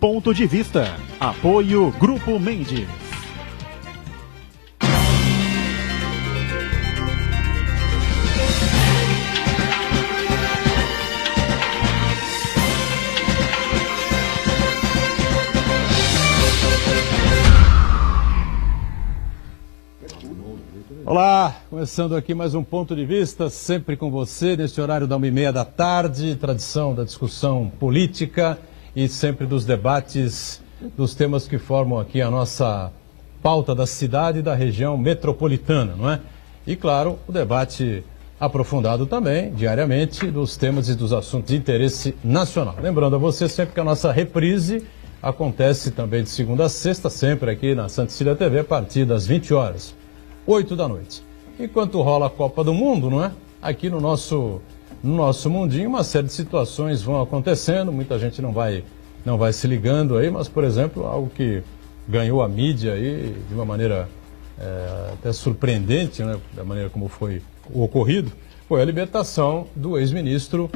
Ponto de Vista. Apoio Grupo Mendes. Olá, começando aqui mais um Ponto de Vista, sempre com você, neste horário da 1h30 da tarde, tradição da discussão política e sempre dos debates dos temas que formam aqui a nossa pauta da cidade e da região metropolitana, não é? E, claro, o debate aprofundado também, diariamente, dos temas e dos assuntos de interesse nacional. Lembrando a você sempre que a nossa reprise acontece também de segunda a sexta, sempre aqui na Santa Cecília TV, a partir das 20 horas. 8 da noite. Enquanto rola a Copa do Mundo, não é? Aqui no nosso mundinho, uma série de situações vão acontecendo, muita gente não vai se ligando aí, mas, por exemplo, algo que ganhou a mídia aí de uma maneira até surpreendente, né? Da maneira como foi o ocorrido, foi a libertação do ex-ministro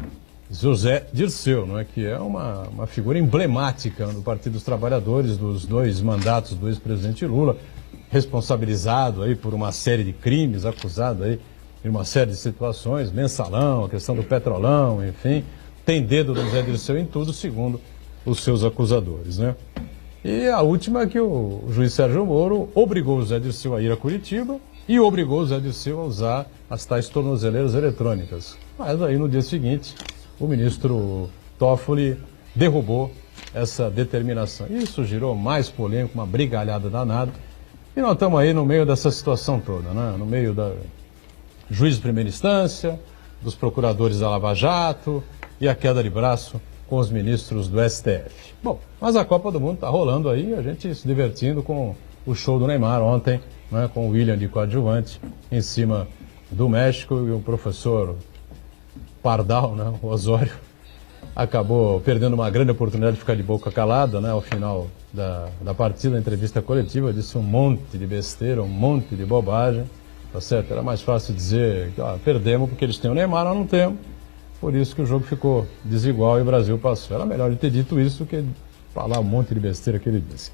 José Dirceu, não é? Que é uma figura emblemática do Partido dos Trabalhadores, dos dois mandatos do ex-presidente Lula, responsabilizado aí por uma série de crimes, acusado aí de uma série de situações, mensalão, a questão do petrolão, enfim, tem dedo do José Dirceu em tudo, segundo os seus acusadores, né? E a última é que o juiz Sérgio Moro obrigou o José Dirceu a ir a Curitiba e obrigou o José Dirceu a usar as tais tornozeleiras eletrônicas. Mas aí no dia seguinte, o ministro Toffoli derrubou essa determinação. Isso gerou mais polêmica, uma brigalhada danada. E nós estamos aí no meio dessa situação toda, né? No meio da juiz de primeira instância, dos procuradores da Lava Jato e a queda de braço com os ministros do STF. Bom, mas a Copa do Mundo está rolando aí, a gente se divertindo com o show do Neymar ontem, né? Com o William de coadjuvante em cima do México e o professor Pardal, né? O Osório, acabou perdendo uma grande oportunidade de ficar de boca calada, né? Ao final da partida, da entrevista coletiva, disse um monte de besteira, um monte de bobagem, tá certo? Era mais fácil dizer que perdemos porque eles têm o Neymar, nós não temos, por isso que o jogo ficou desigual e o Brasil passou. Era melhor ele ter dito isso do que falar um monte de besteira que ele disse.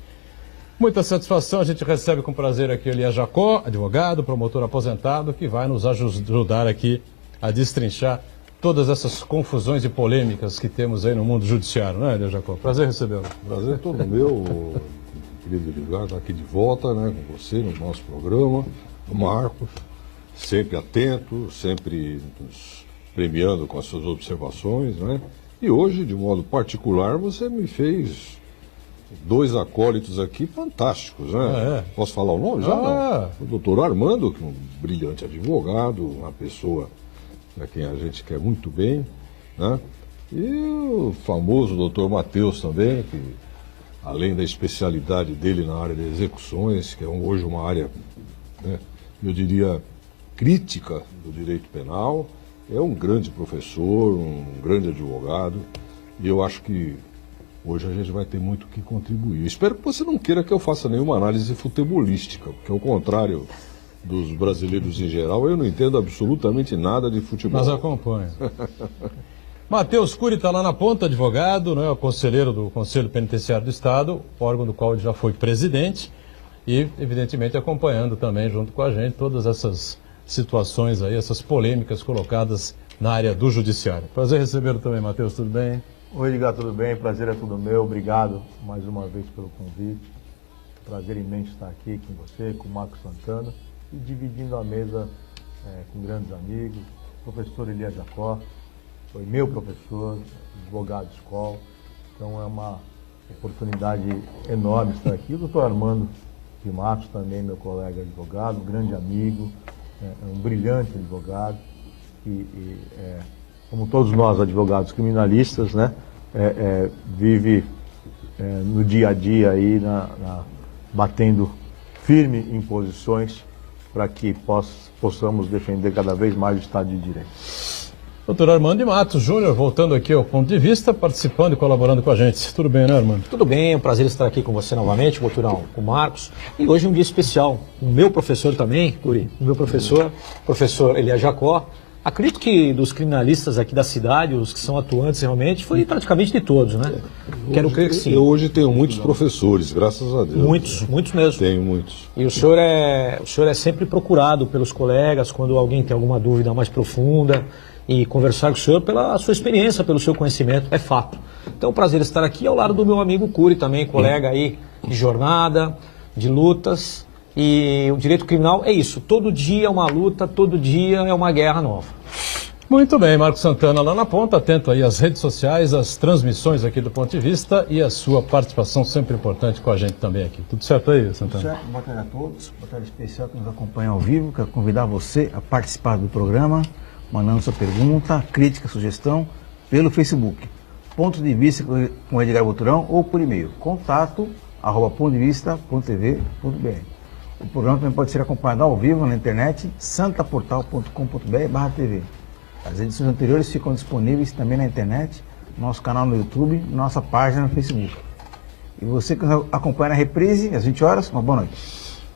Muita satisfação, a gente recebe com prazer aqui o Elias Jacó, advogado, promotor aposentado, que vai nos ajudar aqui a destrinchar todas essas confusões e polêmicas que temos aí no mundo judiciário, né, Elias Jacó? Prazer recebê-lo. Prazer todo meu, querido Edgar, estar aqui de volta, né, com você no nosso programa. O Marcos, sempre atento, sempre nos premiando com as suas observações, né? E hoje, de modo particular, você me fez dois acólitos aqui fantásticos, né? Posso falar o nome já? Não. O doutor Armando, que é um brilhante advogado, uma pessoa a quem a gente quer muito bem, né? E o famoso doutor Matheus também, que além da especialidade dele na área de execuções, que é hoje uma área, né, eu diria, crítica do direito penal, é um grande professor, um grande advogado, e eu acho que hoje a gente vai ter muito que contribuir. Espero que você não queira que eu faça nenhuma análise futebolística, porque ao contrário dos brasileiros em geral, eu não entendo absolutamente nada de futebol. Mas acompanho. Matheus Cury está lá na ponta, advogado, né, o conselheiro do Conselho Penitenciário do Estado, órgão do qual ele já foi presidente, e, evidentemente, acompanhando também, junto com a gente, todas essas situações aí, essas polêmicas colocadas na área do judiciário. Prazer recebê-lo também, Matheus, tudo bem? Oi, Edgar, tudo bem? Prazer é tudo meu. Obrigado mais uma vez pelo convite. Prazer imenso estar aqui com você, com o Marcos Santana, e dividindo a mesa com grandes amigos. O professor Elias Jacó foi meu professor, advogado de escola, então é uma oportunidade enorme estar aqui. O doutor Armando de Matos também, meu colega advogado, um grande amigo, um brilhante advogado, como todos nós advogados criminalistas, né, vive no dia a dia aí, batendo firme em posições para que possamos defender cada vez mais o Estado de Direito. Doutor Armando de Matos Júnior, voltando aqui ao Ponto de Vista, participando e colaborando com a gente. Tudo bem, né, Armando? Tudo bem, é um prazer estar aqui com você novamente, Boturão, com o Marcos. E hoje é um dia especial. O meu professor também, Curi, o meu professor Elias Jacó, Acredito que dos criminalistas aqui da cidade, os que são atuantes realmente, foi praticamente de todos, né? Quero crer que sim. Eu hoje tenho muitos professores, graças a Deus. Muitos mesmo. Tenho muitos. E o senhor é sempre procurado pelos colegas quando alguém tem alguma dúvida mais profunda e conversar com o senhor pela sua experiência, pelo seu conhecimento, é fato. Então é um prazer estar aqui ao lado do meu amigo Cury também, colega aí de jornada, de lutas. E o direito criminal é isso, todo dia é uma luta, todo dia é uma guerra nova. Muito bem, Marcos Santana lá na ponta, atento aí às redes sociais, às transmissões aqui do Ponto de Vista e a sua participação sempre importante com a gente também aqui. Tudo certo aí, Santana? Tudo certo, boa tarde a todos, boa tarde especial que nos acompanha ao vivo. Quero convidar você a participar do programa, mandando sua pergunta, crítica, sugestão pelo Facebook. Ponto de Vista com Edgar Boturão ou por e-mail, contato@pontodevista.tv.br. O programa também pode ser acompanhado ao vivo na internet, santaportal.com.br/tv. As edições anteriores ficam disponíveis também na internet, nosso canal no YouTube, nossa página no Facebook. E você que nos acompanha na reprise, às 20 horas, uma boa noite.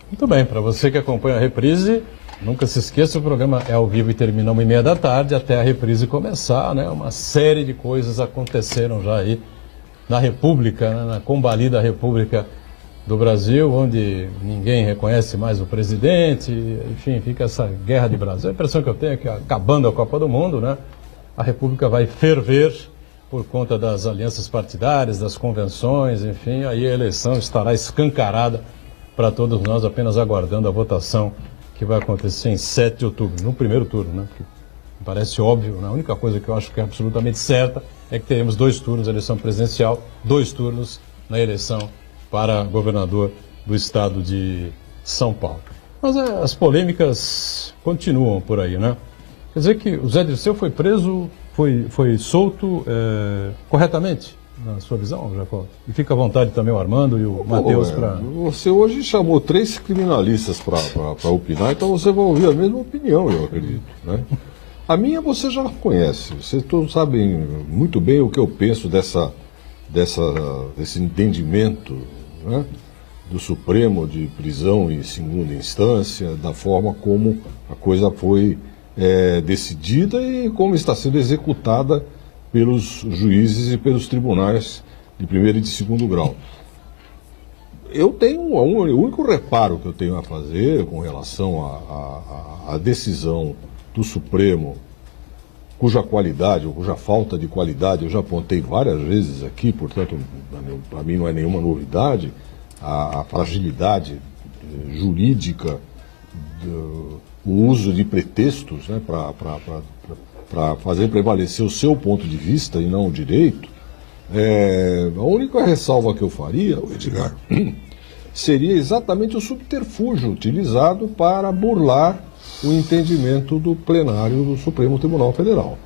Muito bem, para você que acompanha a reprise, nunca se esqueça, o programa é ao vivo e termina 1h30 da tarde, até a reprise começar, né? Uma série de coisas aconteceram já aí na República, né? Na combalida República do Brasil, onde ninguém reconhece mais o presidente, enfim, fica essa guerra de Brasil. A impressão que eu tenho é que, acabando a Copa do Mundo, né, a República vai ferver por conta das alianças partidárias, das convenções, enfim, aí a eleição estará escancarada para todos nós, apenas aguardando a votação que vai acontecer em 7 de outubro, no primeiro turno, né, porque parece óbvio, né, a única coisa que eu acho que é absolutamente certa é que teremos 2 turnos, eleição presidencial, 2 turnos na eleição para governador do estado de São Paulo. Mas as polêmicas continuam por aí, né? Quer dizer que o Zé Dirceu foi preso, foi solto corretamente, na sua visão, Jacó? E fica à vontade também o Armando e o Matheus para... Você hoje chamou 3 criminalistas para opinar, então você vai ouvir a mesma opinião, eu acredito, né? A minha você já conhece, vocês todos sabem muito bem o que eu penso desse entendimento, né, do Supremo de prisão em segunda instância, da forma como a coisa foi decidida e como está sendo executada pelos juízes e pelos tribunais de primeiro e de segundo grau. Eu tenho o único reparo que eu tenho a fazer com relação à decisão do Supremo, cuja qualidade ou cuja falta de qualidade eu já apontei várias vezes aqui, portanto, para mim não é nenhuma novidade, a fragilidade jurídica, o uso de pretextos, né, para fazer prevalecer o seu ponto de vista e não o direito. A única ressalva que eu faria, Edgar, seria exatamente o subterfúgio utilizado para burlar o entendimento do plenário do Supremo Tribunal Federal.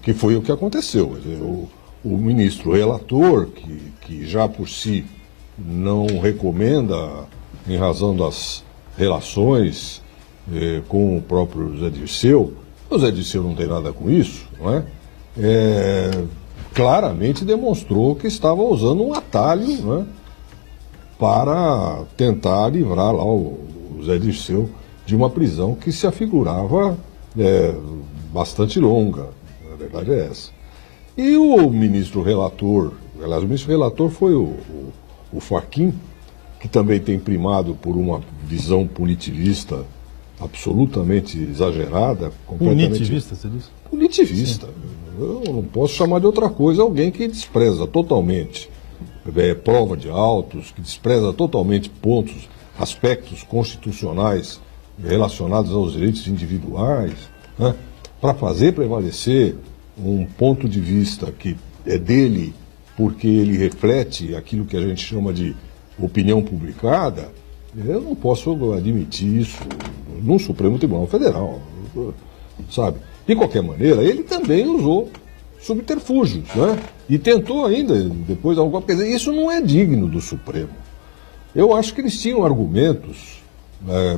Que foi o que aconteceu. O ministro relator, que já por si não recomenda, em razão das relações com o próprio Zé Dirceu, o Zé Dirceu não tem nada com isso, não é? Claramente demonstrou que estava usando um atalho, né, para tentar livrar lá o Zé Dirceu de uma prisão que se afigurava bastante longa, na verdade é essa. E o ministro relator, aliás, o ministro relator foi o Fachin, que também tem primado por uma visão punitivista absolutamente exagerada. Punitivista, você disse? Punitivista. Eu não posso chamar de outra coisa alguém que despreza totalmente prova de autos, que despreza totalmente pontos, aspectos constitucionais relacionados aos direitos individuais, né, para fazer prevalecer um ponto de vista que é dele porque ele reflete aquilo que a gente chama de opinião publicada. Eu não posso admitir isso no Supremo Tribunal Federal, sabe? De qualquer maneira, ele também usou subterfúgios, né? E tentou ainda, depois, quer dizer, isso não é digno do Supremo. Eu acho que eles tinham argumentos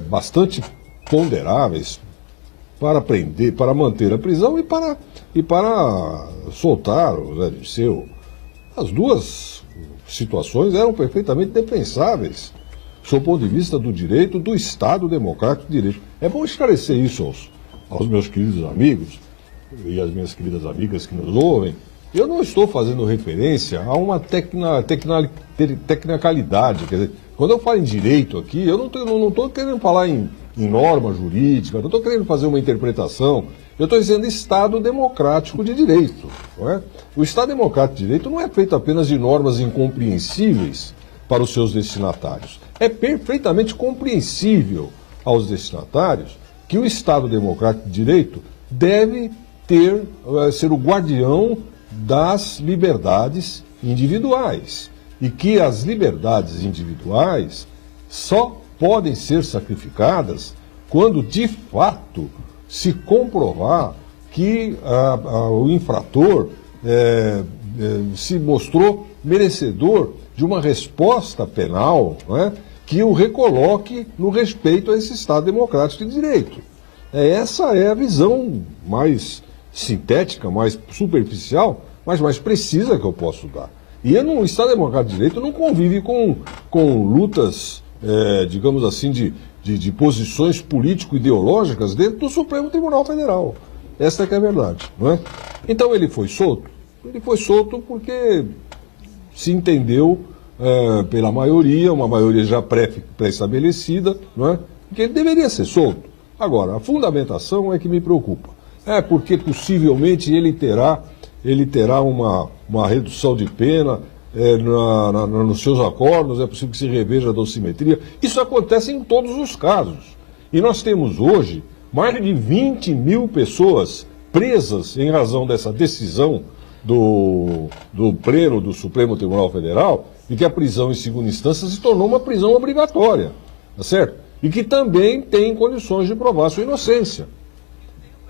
bastante ponderáveis para prender, para manter a prisão e para soltar o Zé Dirceu. As duas situações eram perfeitamente defensáveis. sob o ponto de vista do direito, do Estado Democrático de Direito. É bom esclarecer isso aos meus queridos amigos e às minhas queridas amigas que nos ouvem. Eu não estou fazendo referência a uma tecnicalidade. Quer dizer, quando eu falo em direito aqui, eu não estou querendo falar em norma jurídica, não estou querendo fazer uma interpretação. Eu estou dizendo Estado Democrático de Direito. Não é? O Estado Democrático de Direito não é feito apenas de normas incompreensíveis para os seus destinatários. É perfeitamente compreensível aos destinatários que o Estado Democrático de Direito deve ser o guardião das liberdades individuais e que as liberdades individuais só podem ser sacrificadas quando de fato se comprovar que o infrator se mostrou merecedor de uma resposta penal, não é, que o recoloque no respeito a esse Estado Democrático de Direito. Essa é a visão mais sintética, mais superficial, mas mais precisa que eu posso dar. E o Estado Democrático de Direito não convive com lutas, digamos assim, de posições político-ideológicas dentro do Supremo Tribunal Federal. Essa é que é a verdade, não é? Então ele foi solto? Ele foi solto porque se entendeu pela maioria, uma maioria já pré-estabelecida, não é? Que ele deveria ser solto. Agora, a fundamentação é que me preocupa. Porque possivelmente ele terá uma redução de pena nos seus acordos, é possível que se reveja a dosimetria. Isso acontece em todos os casos. E nós temos hoje mais de 20 mil pessoas presas em razão dessa decisão do Pleno do Supremo Tribunal Federal, e que a prisão em segunda instância se tornou uma prisão obrigatória, tá certo? E que também tem condições de provar sua inocência.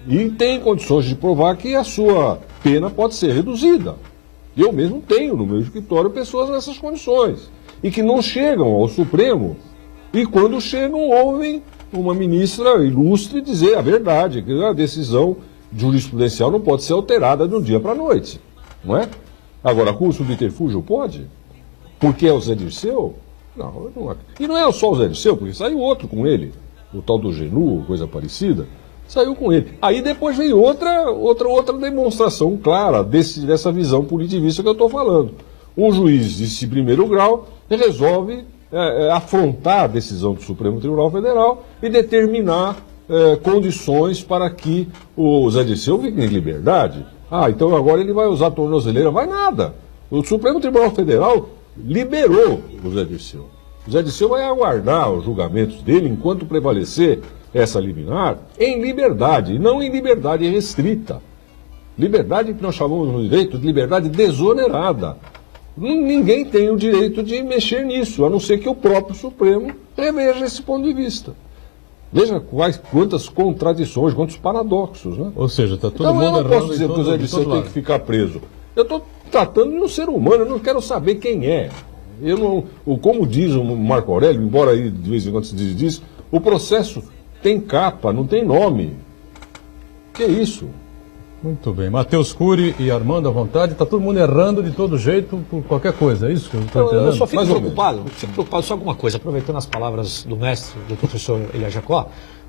E tem condições de provar que a sua pena pode ser reduzida. Eu mesmo tenho no meu escritório pessoas nessas condições. E que não chegam ao Supremo. E quando chegam, ouvem uma ministra ilustre dizer a verdade, que a decisão jurisprudencial não pode ser alterada de um dia para a noite. Não é? Agora, com o subterfúgio pode? Porque é o Zé Dirceu? Não, não é. E não é só o Zé Dirceu, porque saiu outro com ele. O tal do Genu, coisa parecida. Saiu com ele. Aí depois veio outra demonstração clara dessa visão punitivista que eu estou falando. Um juiz de primeiro grau resolve afrontar a decisão do Supremo Tribunal Federal e determinar condições para que o Zé Dirceu fique em liberdade. Então agora ele vai usar a tornozeleira. Vai nada. O Supremo Tribunal Federal liberou o Zé Dirceu. O Zé Dirceu vai aguardar os julgamentos dele enquanto prevalecer essa liminar em liberdade, e não em liberdade restrita. Liberdade que nós chamamos no direito de liberdade desonerada. Ninguém tem o direito de mexer nisso, a não ser que o próprio Supremo reveja esse ponto de vista. Veja quantas contradições, quantos paradoxos, né? Ou seja, está todo então, mundo errando. Eu não posso dizer que o Zé Dirceu tem que ficar preso. Eu estou tratando de um ser humano, eu não quero saber quem é. Como diz o Marco Aurélio, embora aí de vez em quando se diz, o processo tem capa, não tem nome. Que é isso? Muito bem. Matheus Cury e Armando à vontade. Está todo mundo errando de todo jeito por qualquer coisa. É isso que eu estou entendendo? Eu só fico preocupado só com uma coisa, aproveitando as palavras do mestre, do professor Elia Jacó.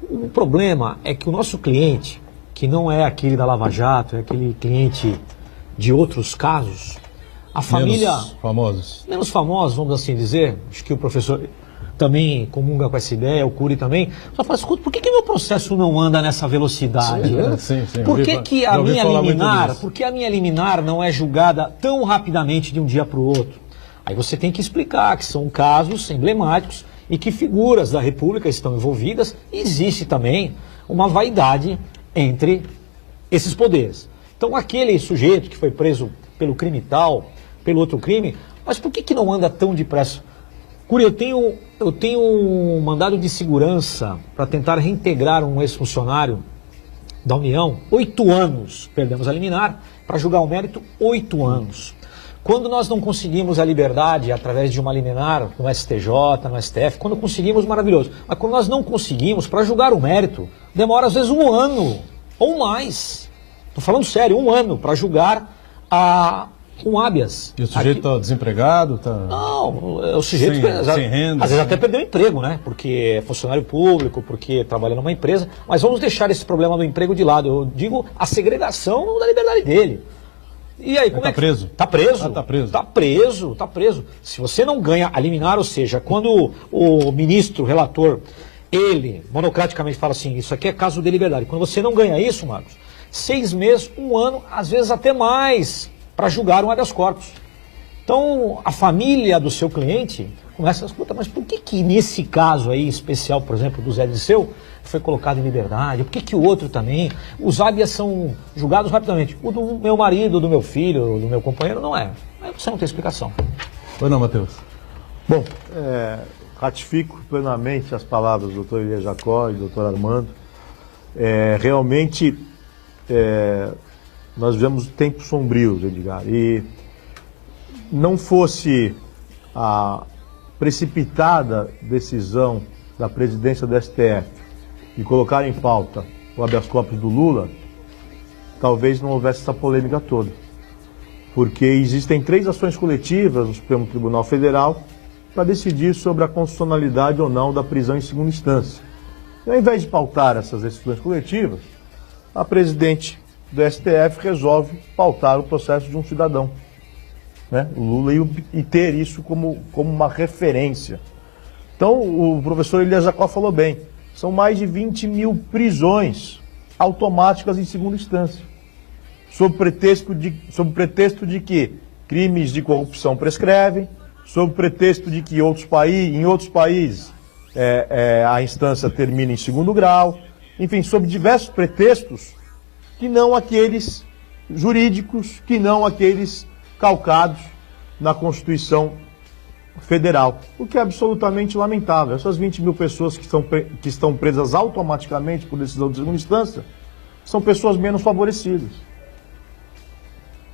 O problema é que o nosso cliente, que não é aquele da Lava Jato, é aquele cliente de outros casos, a família... Menos famosos, vamos assim dizer. Acho que o professor também comunga com essa ideia, o Cury também. Só fala, escuta, por que meu processo não anda nessa velocidade? Sim. Por que a minha liminar não é julgada tão rapidamente de um dia para o outro? Aí você tem que explicar que são casos emblemáticos e que figuras da República estão envolvidas. E existe também uma vaidade entre esses poderes. Então aquele sujeito que foi preso pelo crime tal, pelo outro crime, mas por que não anda tão depressa? Cury, eu tenho um mandado de segurança para tentar reintegrar um ex-funcionário da União, 8 anos, perdemos a liminar, para julgar o mérito, 8 anos. Quando nós não conseguimos a liberdade através de uma liminar no STJ, no STF, quando conseguimos, maravilhoso. Mas quando nós não conseguimos, para julgar o mérito, demora às vezes 1 ano ou mais. Estou falando sério, 1 ano para julgar com habeas. E o sujeito está desempregado? Tá... Não, o sujeito sem renda, às vezes até perdeu o emprego, né? Porque é funcionário público, porque trabalha numa empresa. Mas vamos deixar esse problema do emprego de lado. Eu digo a segregação da liberdade dele. E aí, como tá preso? Tá preso. Tá preso. Tá preso. Se você não ganha a liminar, ou seja, quando o ministro, relator, ele monocraticamente fala assim, isso aqui é caso de liberdade. Quando você não ganha isso, Marcos, 6 meses, 1 ano, às vezes até mais, para julgar um habeas corpus. Então, a família do seu cliente começa a escutar, mas por que nesse caso aí especial, por exemplo, do Zé Dirceu, foi colocado em liberdade? Por que o outro também? Os habeas são julgados rapidamente. O do meu marido, do meu filho, do meu companheiro, não é. Aí você não tem explicação. Ou não, Matheus? Bom, ratifico plenamente as palavras do doutor Elias Jacó e do doutor Armando. Realmente, nós vivemos tempos sombrios, Edgar, e não fosse a precipitada decisão da presidência do STF de colocar em pauta o habeas corpus do Lula, talvez não houvesse essa polêmica toda. Porque existem 3 ações coletivas no Supremo Tribunal Federal para decidir sobre a constitucionalidade ou não da prisão em segunda instância. E ao invés de pautar essas decisões coletivas, a presidente do STF resolve pautar o processo de um cidadão, né? O Lula, e ter isso como uma referência. Então, o professor Elias Jacó falou bem, são mais de 20 mil prisões automáticas em segunda instância, sob pretexto de que crimes de corrupção prescrevem, sob pretexto de que em outros países a instância termina em segundo grau, enfim, sob diversos pretextos que não aqueles jurídicos, que não aqueles calcados na Constituição Federal, o que é absolutamente lamentável. Essas 20 mil pessoas que estão presas automaticamente por decisão de segunda instância são pessoas menos favorecidas.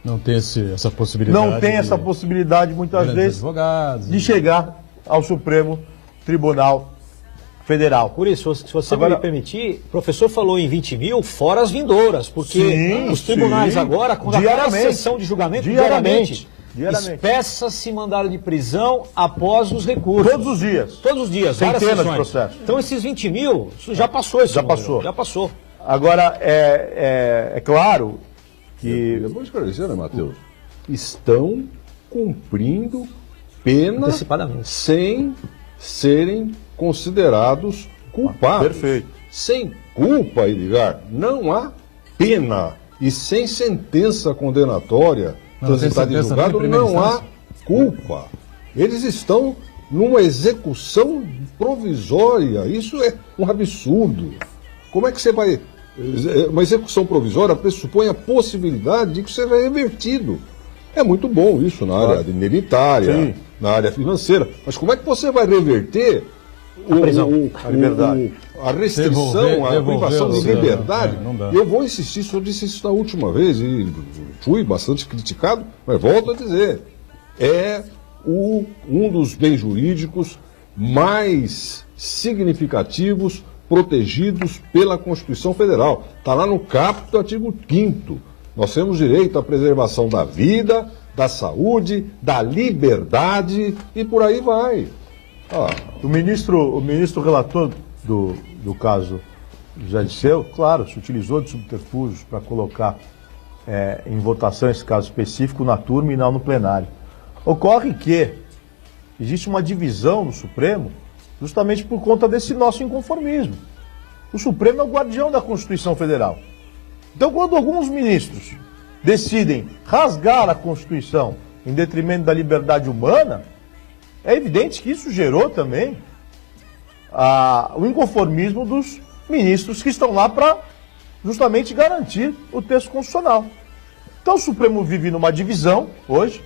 Não tem essa possibilidade. Não tem essa possibilidade, muitas vezes, advogados, de chegar ao Supremo Tribunal Federal. Por isso, se você me permitir, o professor falou em 20 mil, fora as vindouras, porque os tribunais agora, quando acaba a sessão de julgamento, diariamente espessa-se mandado de prisão após os recursos. Todos os dias. Todos os dias, centenas de processos. Então esses 20 mil, isso já passou esse número. Já passou. Agora, é claro que... Eu vou esclarecer, né, Matheus? Estão cumprindo pena sem serem considerados culpados. Perfeito. Sem culpa, Edgar, não há pena. E sem sentença condenatória transitada em julgado, não há culpa. Eles estão numa execução provisória. Isso é um absurdo. Como é que você vai... Uma execução provisória pressupõe a possibilidade de que seja revertido. É muito bom isso na área identitária, sim, na área financeira. Mas como é que você vai reverter a liberdade, a restrição, a privação de liberdade? Eu vou insistir, eu disse isso na última vez e fui bastante criticado, mas volto a dizer, é um dos bens jurídicos mais significativos protegidos pela Constituição Federal. Está lá no caput do artigo 5º. Nós temos direito à preservação da vida, da saúde, da liberdade e por aí vai. O ministro relator do caso José Dirceu, claro, se utilizou de subterfúgios para colocar em votação esse caso específico na turma e não no plenário. Ocorre que existe uma divisão no Supremo justamente por conta desse nosso inconformismo. O Supremo é o guardião da Constituição Federal. Então, quando alguns ministros decidem rasgar a Constituição em detrimento da liberdade humana, é evidente que isso gerou também o inconformismo dos ministros que estão lá para justamente garantir o texto constitucional. Então, o Supremo vive numa divisão hoje,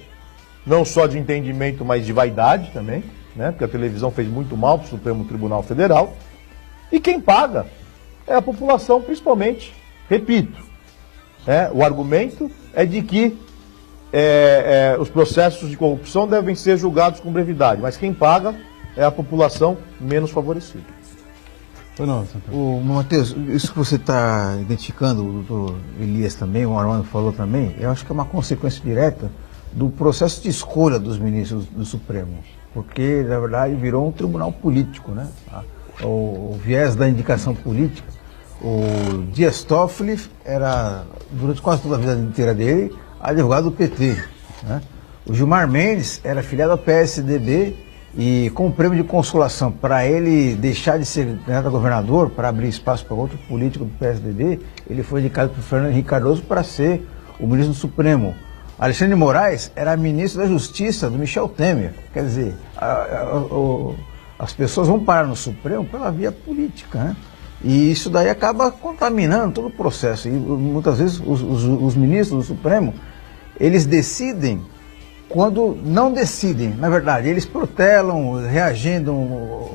não só de entendimento, mas de vaidade também, né? Porque a televisão fez muito mal para o Supremo Tribunal Federal. E quem paga é a população, principalmente. Repito, o argumento é de que os processos de corrupção devem ser julgados com brevidade, mas quem paga é a população menos favorecida. Matheus, isso que você está identificando, o doutor Elias também, o Armando falou também, eu acho que é uma consequência direta do processo de escolha dos ministros do Supremo, porque, na verdade, virou um tribunal político, né? O viés da indicação política. O Dias Toffoli era, durante quase toda a vida inteira dele, advogado do PT, né? O Gilmar Mendes era filiado ao PSDB e, com o prêmio de consolação para ele deixar de ser candidato a governador, para abrir espaço para outro político do PSDB, ele foi indicado por Fernando Henrique Cardoso para ser o ministro do Supremo. Alexandre de Moraes era ministro da Justiça do Michel Temer. Quer dizer, as pessoas vão parar no Supremo pela via política, né? E isso daí acaba contaminando todo o processo. E muitas vezes os ministros do Supremo, eles decidem quando não decidem. Na verdade, eles protelam, reagendam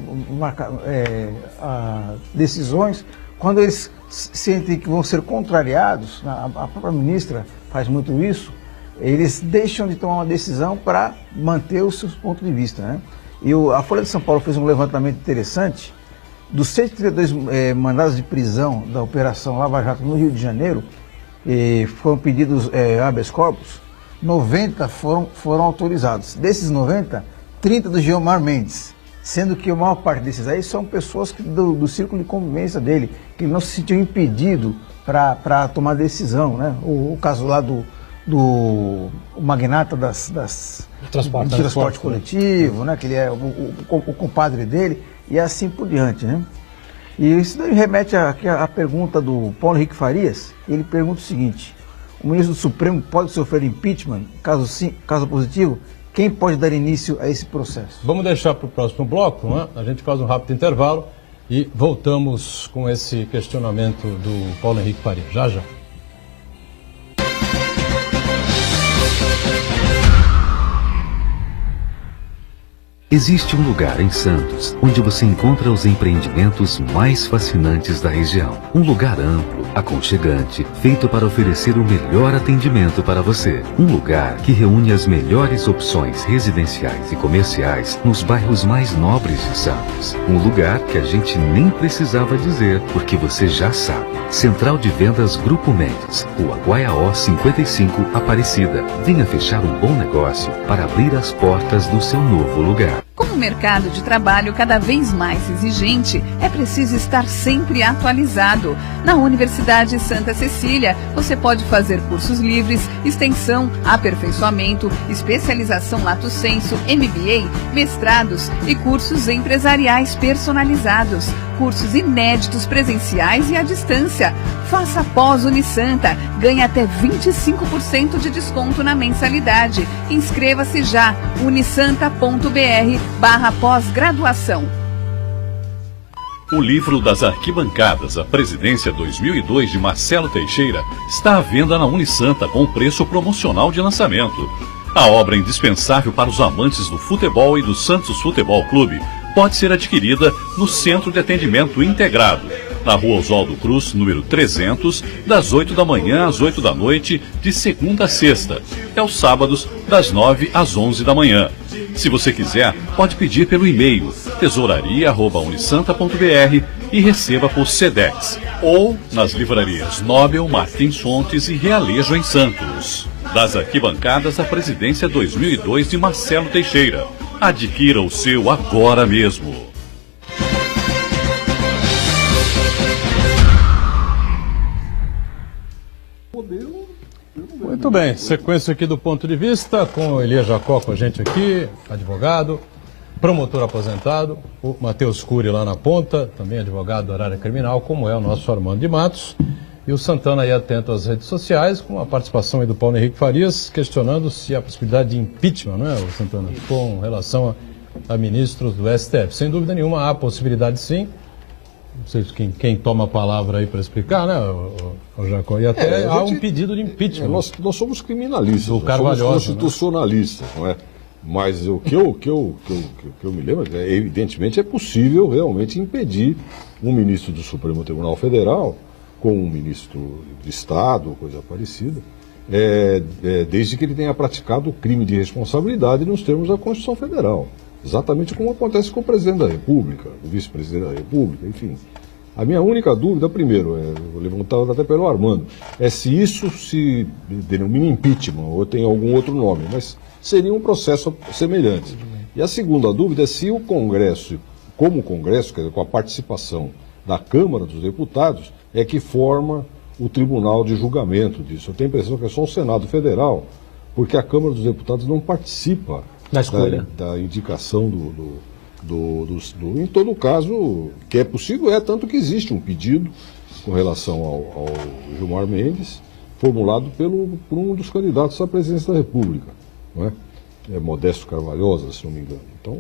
a decisões quando eles sentem que vão ser contrariados. A própria ministra faz muito isso. Eles deixam de tomar uma decisão para manter os seus pontos de vista, né? E a Folha de São Paulo fez um levantamento interessante. Dos 132 mandados de prisão da Operação Lava Jato no Rio de Janeiro, foram pedidos habeas corpus, 90 foram autorizados. Desses 90, 30 do Gilmar Mendes, sendo que a maior parte desses aí são pessoas do círculo de convivência dele, que não se sentiu impedido para tomar decisão, né? O caso lá do magnata do transporte coletivo, né? Que ele é o compadre dele, e assim por diante, né? E isso daí remete à pergunta do Paulo Henrique Farias. Ele pergunta o seguinte: o ministro do Supremo pode sofrer impeachment? Caso sim, caso positivo, quem pode dar início a esse processo? Vamos deixar para o próximo bloco, né? A gente faz um rápido intervalo e voltamos com esse questionamento do Paulo Henrique Farias. Já, já. Existe um lugar em Santos onde você encontra os empreendimentos mais fascinantes da região. Um lugar amplo, aconchegante, feito para oferecer o melhor atendimento para você. Um lugar que reúne as melhores opções residenciais e comerciais nos bairros mais nobres de Santos. Um lugar que a gente nem precisava dizer, porque você já sabe. Central de Vendas Grupo Mendes, Rua Guaiaó 55, Aparecida. Venha fechar um bom negócio para abrir as portas do seu novo lugar. Com o mercado de trabalho cada vez mais exigente, é preciso estar sempre atualizado. Na Universidade Santa Cecília, você pode fazer cursos livres, extensão, aperfeiçoamento, especialização lato sensu, MBA, mestrados e cursos empresariais personalizados. Cursos inéditos presenciais e à distância. Faça pós Unisanta, ganhe até 25% de desconto na mensalidade. Inscreva-se já, unisanta.br/pós-graduação. O livro das arquibancadas, a Presidência 2002 de Marcelo Teixeira, está à venda na Unisanta com preço promocional de lançamento. A obra indispensável para os amantes do futebol e do Santos Futebol Clube pode ser adquirida no Centro de Atendimento Integrado, na Rua Oswaldo Cruz, número 300, das 8 da manhã às 8 da noite, de segunda a sexta, e aos sábados, das 9 às 11 da manhã. Se você quiser, pode pedir pelo e-mail tesouraria@unisanta.br e receba por Sedex, ou nas livrarias Nobel, Martins Fontes e Realejo em Santos. Das arquibancadas, a Presidência 2002 de Marcelo Teixeira. Adquira o seu agora mesmo. Muito bem, sequência aqui do ponto de vista, com Elias Jacó com a gente aqui, advogado, promotor aposentado, o Matheus Cury lá na ponta, também advogado da área criminal, como é o nosso Armando de Matos, e o Santana aí atento às redes sociais, com a participação aí do Paulo Henrique Farias, questionando se há possibilidade de impeachment, não é, Santana, com relação a ministros do STF. Sem dúvida nenhuma, há possibilidade sim. Não sei quem toma a palavra aí para explicar, né, o Jacó? E até há um pedido de impeachment. Nós somos criminalistas, do somos constitucionalistas, né? Não é? Mas o que eu me lembro, evidentemente é possível realmente impedir um ministro do Supremo Tribunal Federal com um ministro de Estado, coisa parecida, desde que ele tenha praticado o crime de responsabilidade nos termos da Constituição Federal. Exatamente como acontece com o presidente da República, o vice-presidente da República, enfim. A minha única dúvida, primeiro, levantada até pelo Armando, é se isso se denomina impeachment ou tem algum outro nome, mas seria um processo semelhante. E a segunda dúvida é se o Congresso, como o Congresso, quer dizer, com a participação da Câmara dos Deputados, é que forma o tribunal de julgamento disso. Eu tenho a impressão que é só o Senado Federal, porque a Câmara dos Deputados não participa da escolha, da indicação em todo caso, que é possível, tanto que existe um pedido com relação ao Gilmar Mendes, formulado por um dos candidatos à presidência da República, não é? É Modesto Carvalhosa, se não me engano. Então,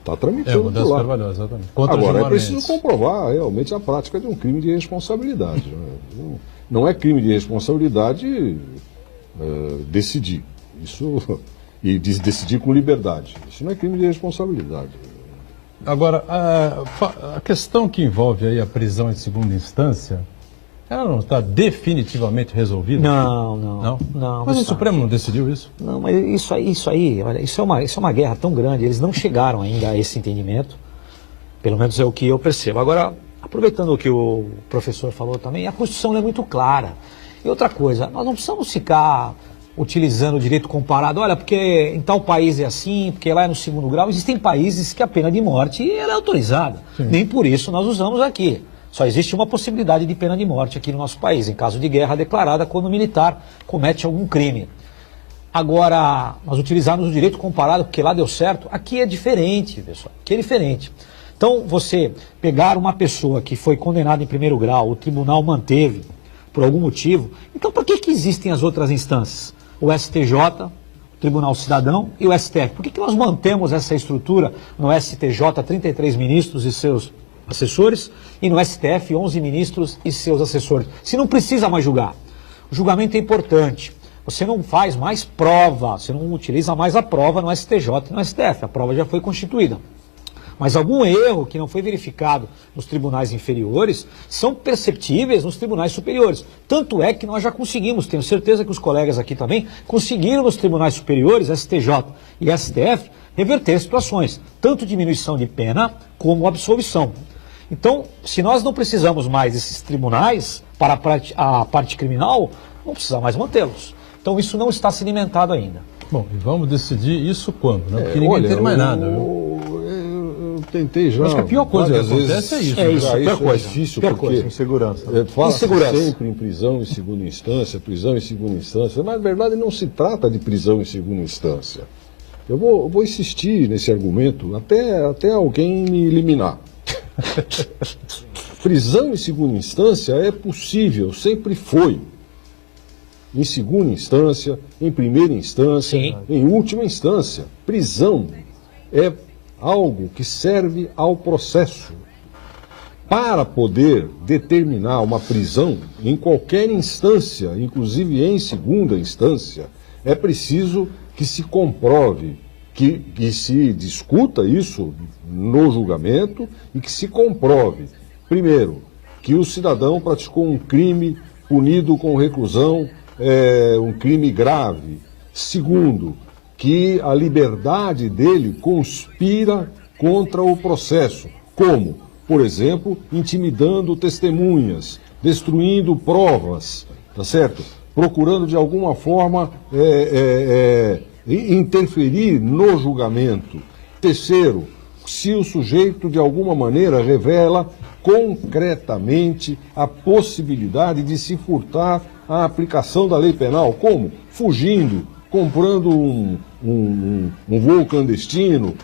está tramitando por Modesto lá. Carvalhosa, exatamente. Agora, é preciso comprovar realmente a prática de um crime de responsabilidade. Não é crime de responsabilidade decidir. Isso, e decidir com liberdade. Isso não é crime de responsabilidade. Agora, a questão que envolve aí a prisão em segunda instância, ela não está definitivamente resolvida? Não. Mas o Supremo não decidiu isso? Não, mas isso aí, olha, isso é uma guerra tão grande, eles não chegaram ainda a esse entendimento, pelo menos é o que eu percebo. Agora, aproveitando o que o professor falou também, a Constituição é muito clara. E outra coisa, nós não precisamos ficar utilizando o direito comparado, olha, porque em tal país é assim, porque lá é no segundo grau. Existem países que a pena de morte ela é autorizada. Sim. Nem por isso nós usamos aqui. Só existe uma possibilidade de pena de morte aqui no nosso país, em caso de guerra declarada, quando o militar comete algum crime. Agora, nós utilizarmos o direito comparado, porque lá deu certo, aqui é diferente, pessoal, aqui é diferente. Então, você pegar uma pessoa que foi condenada em primeiro grau, o tribunal manteve, por algum motivo, então por que existem as outras instâncias? O STJ, o Tribunal Cidadão e o STF. Por que nós mantemos essa estrutura no STJ, 33 ministros e seus assessores, e no STF, 11 ministros e seus assessores? Se não precisa mais julgar. O julgamento é importante. Você não faz mais prova, você não utiliza mais a prova no STJ e no STF. A prova já foi constituída. Mas algum erro que não foi verificado nos tribunais inferiores são perceptíveis nos tribunais superiores. Tanto é que nós já conseguimos, tenho certeza que os colegas aqui também, conseguiram nos tribunais superiores, STJ e STF, reverter situações, tanto diminuição de pena como absolvição. Então, se nós não precisamos mais desses tribunais para a parte criminal, não precisamos mais mantê-los. Então, isso não está sedimentado ainda. Bom, e vamos decidir isso quando? Né? Porque ninguém entende mais nada, viu? Tentei já. Acho que a pior coisa que acontece é isso. É isso, pior coisa. É difícil, pior porque coisa. Insegurança. Fala-se sempre em prisão em segunda instância, mas na verdade não se trata de prisão em segunda instância. Eu vou insistir nesse argumento até alguém me eliminar. Prisão em segunda instância é possível, sempre foi. Em segunda instância, em primeira instância, sim, em última instância. Prisão é algo que serve ao processo. Para poder determinar uma prisão em qualquer instância, inclusive em segunda instância, é preciso que se comprove, que se discuta isso no julgamento e que se comprove, primeiro, que o cidadão praticou um crime punido com reclusão, um crime grave. Segundo, que a liberdade dele conspira contra o processo. Como? Por exemplo, intimidando testemunhas, destruindo provas, tá certo? Procurando de alguma forma interferir no julgamento. Terceiro, se o sujeito de alguma maneira revela concretamente a possibilidade de se furtar à aplicação da lei penal. Como? Fugindo, comprando um voo clandestino,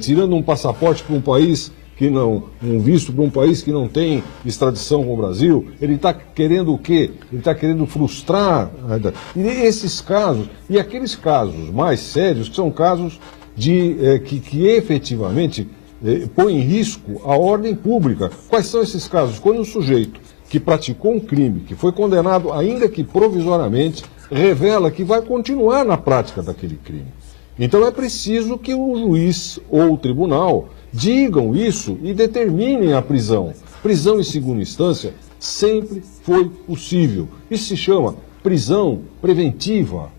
tirando um passaporte para um país que não, um visto para um país que não tem extradição com o Brasil. Ele está querendo o quê? Ele está querendo frustrar. E esses casos, e aqueles casos mais sérios, que são casos que efetivamente põem em risco a ordem pública. Quais são esses casos? Quando o sujeito que praticou um crime, que foi condenado, ainda que provisoriamente, revela que vai continuar na prática daquele crime. Então é preciso que o juiz ou o tribunal digam isso e determinem a prisão. Prisão em segunda instância sempre foi possível. Isso se chama prisão preventiva.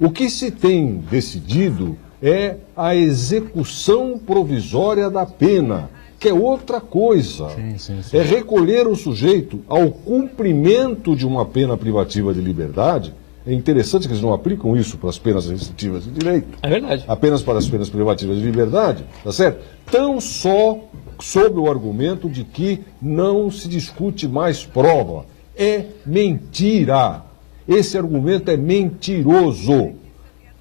O que se tem decidido é a execução provisória da pena. que é outra coisa. Sim. É recolher o sujeito ao cumprimento de uma pena privativa de liberdade. É interessante que eles não aplicam isso para as penas restritivas de direito. É verdade. Apenas para as penas privativas de liberdade, tá certo? Tão só sob o argumento de que não se discute mais prova. É mentira. Esse argumento é mentiroso.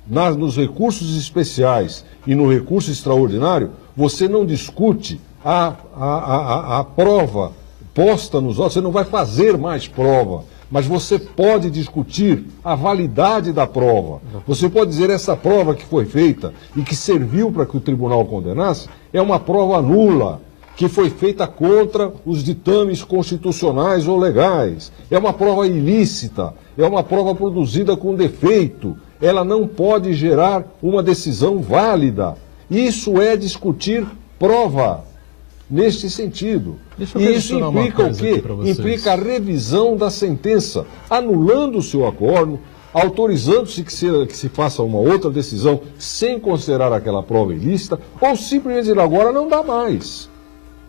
Nos recursos especiais e no recurso extraordinário, você não discute a prova posta nos autos, você não vai fazer mais prova. Mas você pode discutir a validade da prova. Você pode dizer essa prova que foi feita e que serviu para que o tribunal condenasse é uma prova nula, que foi feita contra os ditames constitucionais ou legais. É uma prova ilícita, é uma prova produzida com defeito. Ela não pode gerar uma decisão válida. Isso é discutir prova. Neste sentido. E isso implica o quê? Implica a revisão da sentença, anulando o seu acordo, autorizando-se que se faça uma outra decisão sem considerar aquela prova ilícita, ou simplesmente dizer agora não dá mais.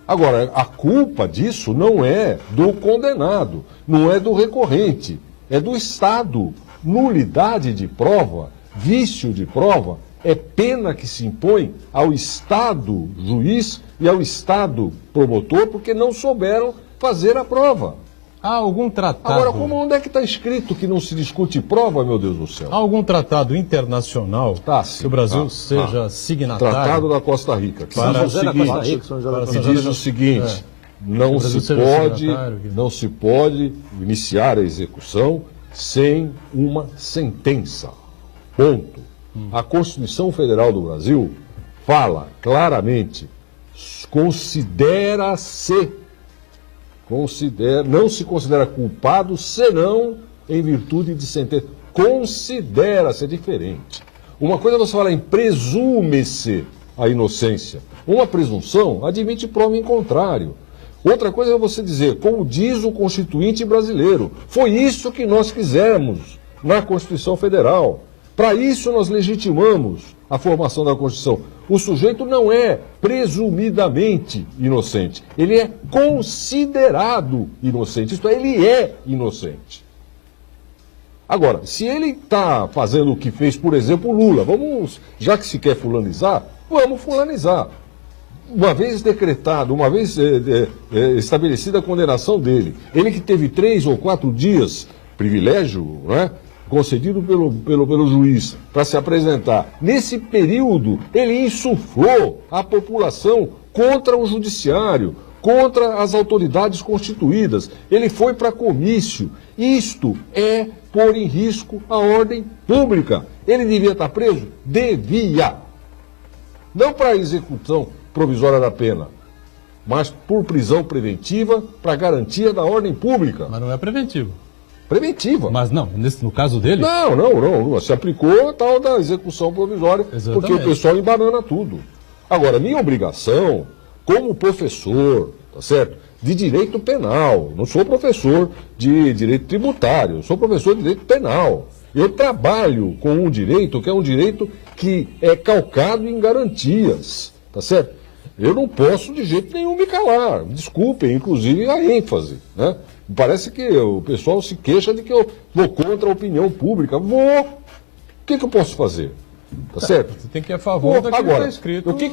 Agora, a culpa disso não é do condenado, não é do recorrente, é do Estado. Nulidade de prova, vício de prova, é pena que se impõe ao Estado juiz e ao Estado promotor porque não souberam fazer a prova. Há algum tratado... Agora, onde é que está escrito que não se discute prova, meu Deus do céu? Há algum tratado internacional que o Brasil seja signatário? Tratado da Costa Rica. Que para diz o seguinte, não se pode iniciar a execução sem uma sentença. Ponto. A Constituição Federal do Brasil fala claramente, não se considera culpado senão em virtude de sentença. Considera-se, é diferente. Uma coisa é você falar em presume-se a inocência. Uma presunção admite prova em contrário. Outra coisa é você dizer, como diz o Constituinte brasileiro, foi isso que nós quisemos na Constituição Federal. Para isso nós legitimamos a formação da Constituição. O sujeito não é presumidamente inocente, ele é considerado inocente, isto é, ele é inocente. Agora, se ele está fazendo o que fez, por exemplo, o Lula, já que se quer fulanizar, vamos fulanizar. Uma vez decretado, uma vez estabelecida a condenação dele, ele que teve 3 ou 4 dias, privilégio, né? Concedido pelo juiz para se apresentar. Nesse período, ele insuflou a população contra o judiciário, contra as autoridades constituídas. Ele foi para comício. Isto é pôr em risco a ordem pública. Ele devia estar preso? Devia. Não para execução provisória da pena, mas por prisão preventiva para garantia da ordem pública. Mas não é preventivo. Preventiva. Mas não, no caso dele? Não. Se aplicou a tal da execução provisória, porque o pessoal embanana tudo. Agora, minha obrigação, como professor, tá certo? De direito penal, não sou professor de direito tributário, eu sou professor de direito penal. Eu trabalho com um direito que é um direito que é calcado em garantias, tá certo? Eu não posso de jeito nenhum me calar, desculpem, inclusive a ênfase, né? Parece que o pessoal se queixa de que eu vou contra a opinião pública. Vou. O que eu posso fazer? Tá certo? Você tem que ir a favor daquilo que está escrito. Que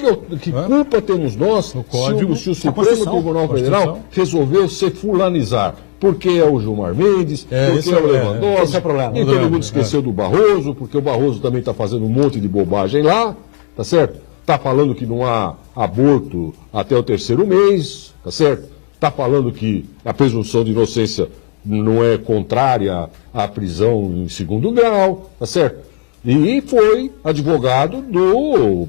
culpa temos nós no código, se o Supremo Tribunal Federal resolveu se fulanizar? Porque é o Gilmar Mendes, porque é o Lewandowski, e todo mundo esqueceu do Barroso, porque o Barroso também está fazendo um monte de bobagem lá, tá certo? Está falando que não há aborto até o 3º mês, tá certo? Está falando que a presunção de inocência não é contrária à prisão em 2º grau, tá certo? E foi advogado do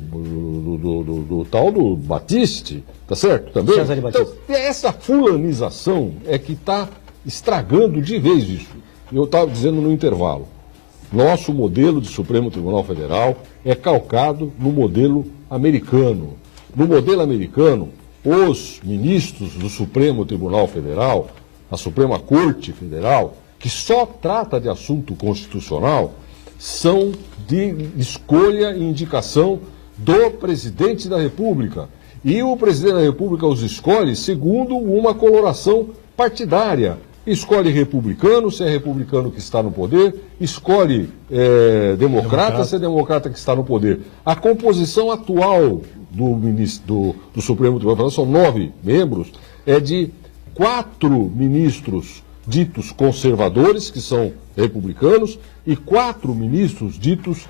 tal do Batiste, tá certo? Também. Então, essa fulanização é que está estragando de vez isso. Eu estava dizendo no intervalo. Nosso modelo de Supremo Tribunal Federal é calcado no modelo americano. No modelo americano, os ministros do Supremo Tribunal Federal, a Suprema Corte Federal, que só trata de assunto constitucional, são de escolha e indicação do presidente da República. E o presidente da República os escolhe segundo uma coloração partidária. Escolhe republicano, se é republicano que está no poder, escolhe democrata, se é democrata que está no poder. A composição atual do Supremo Tribunal Federal, são 9 membros, é de 4 ministros ditos conservadores, que são republicanos, e 4 ministros ditos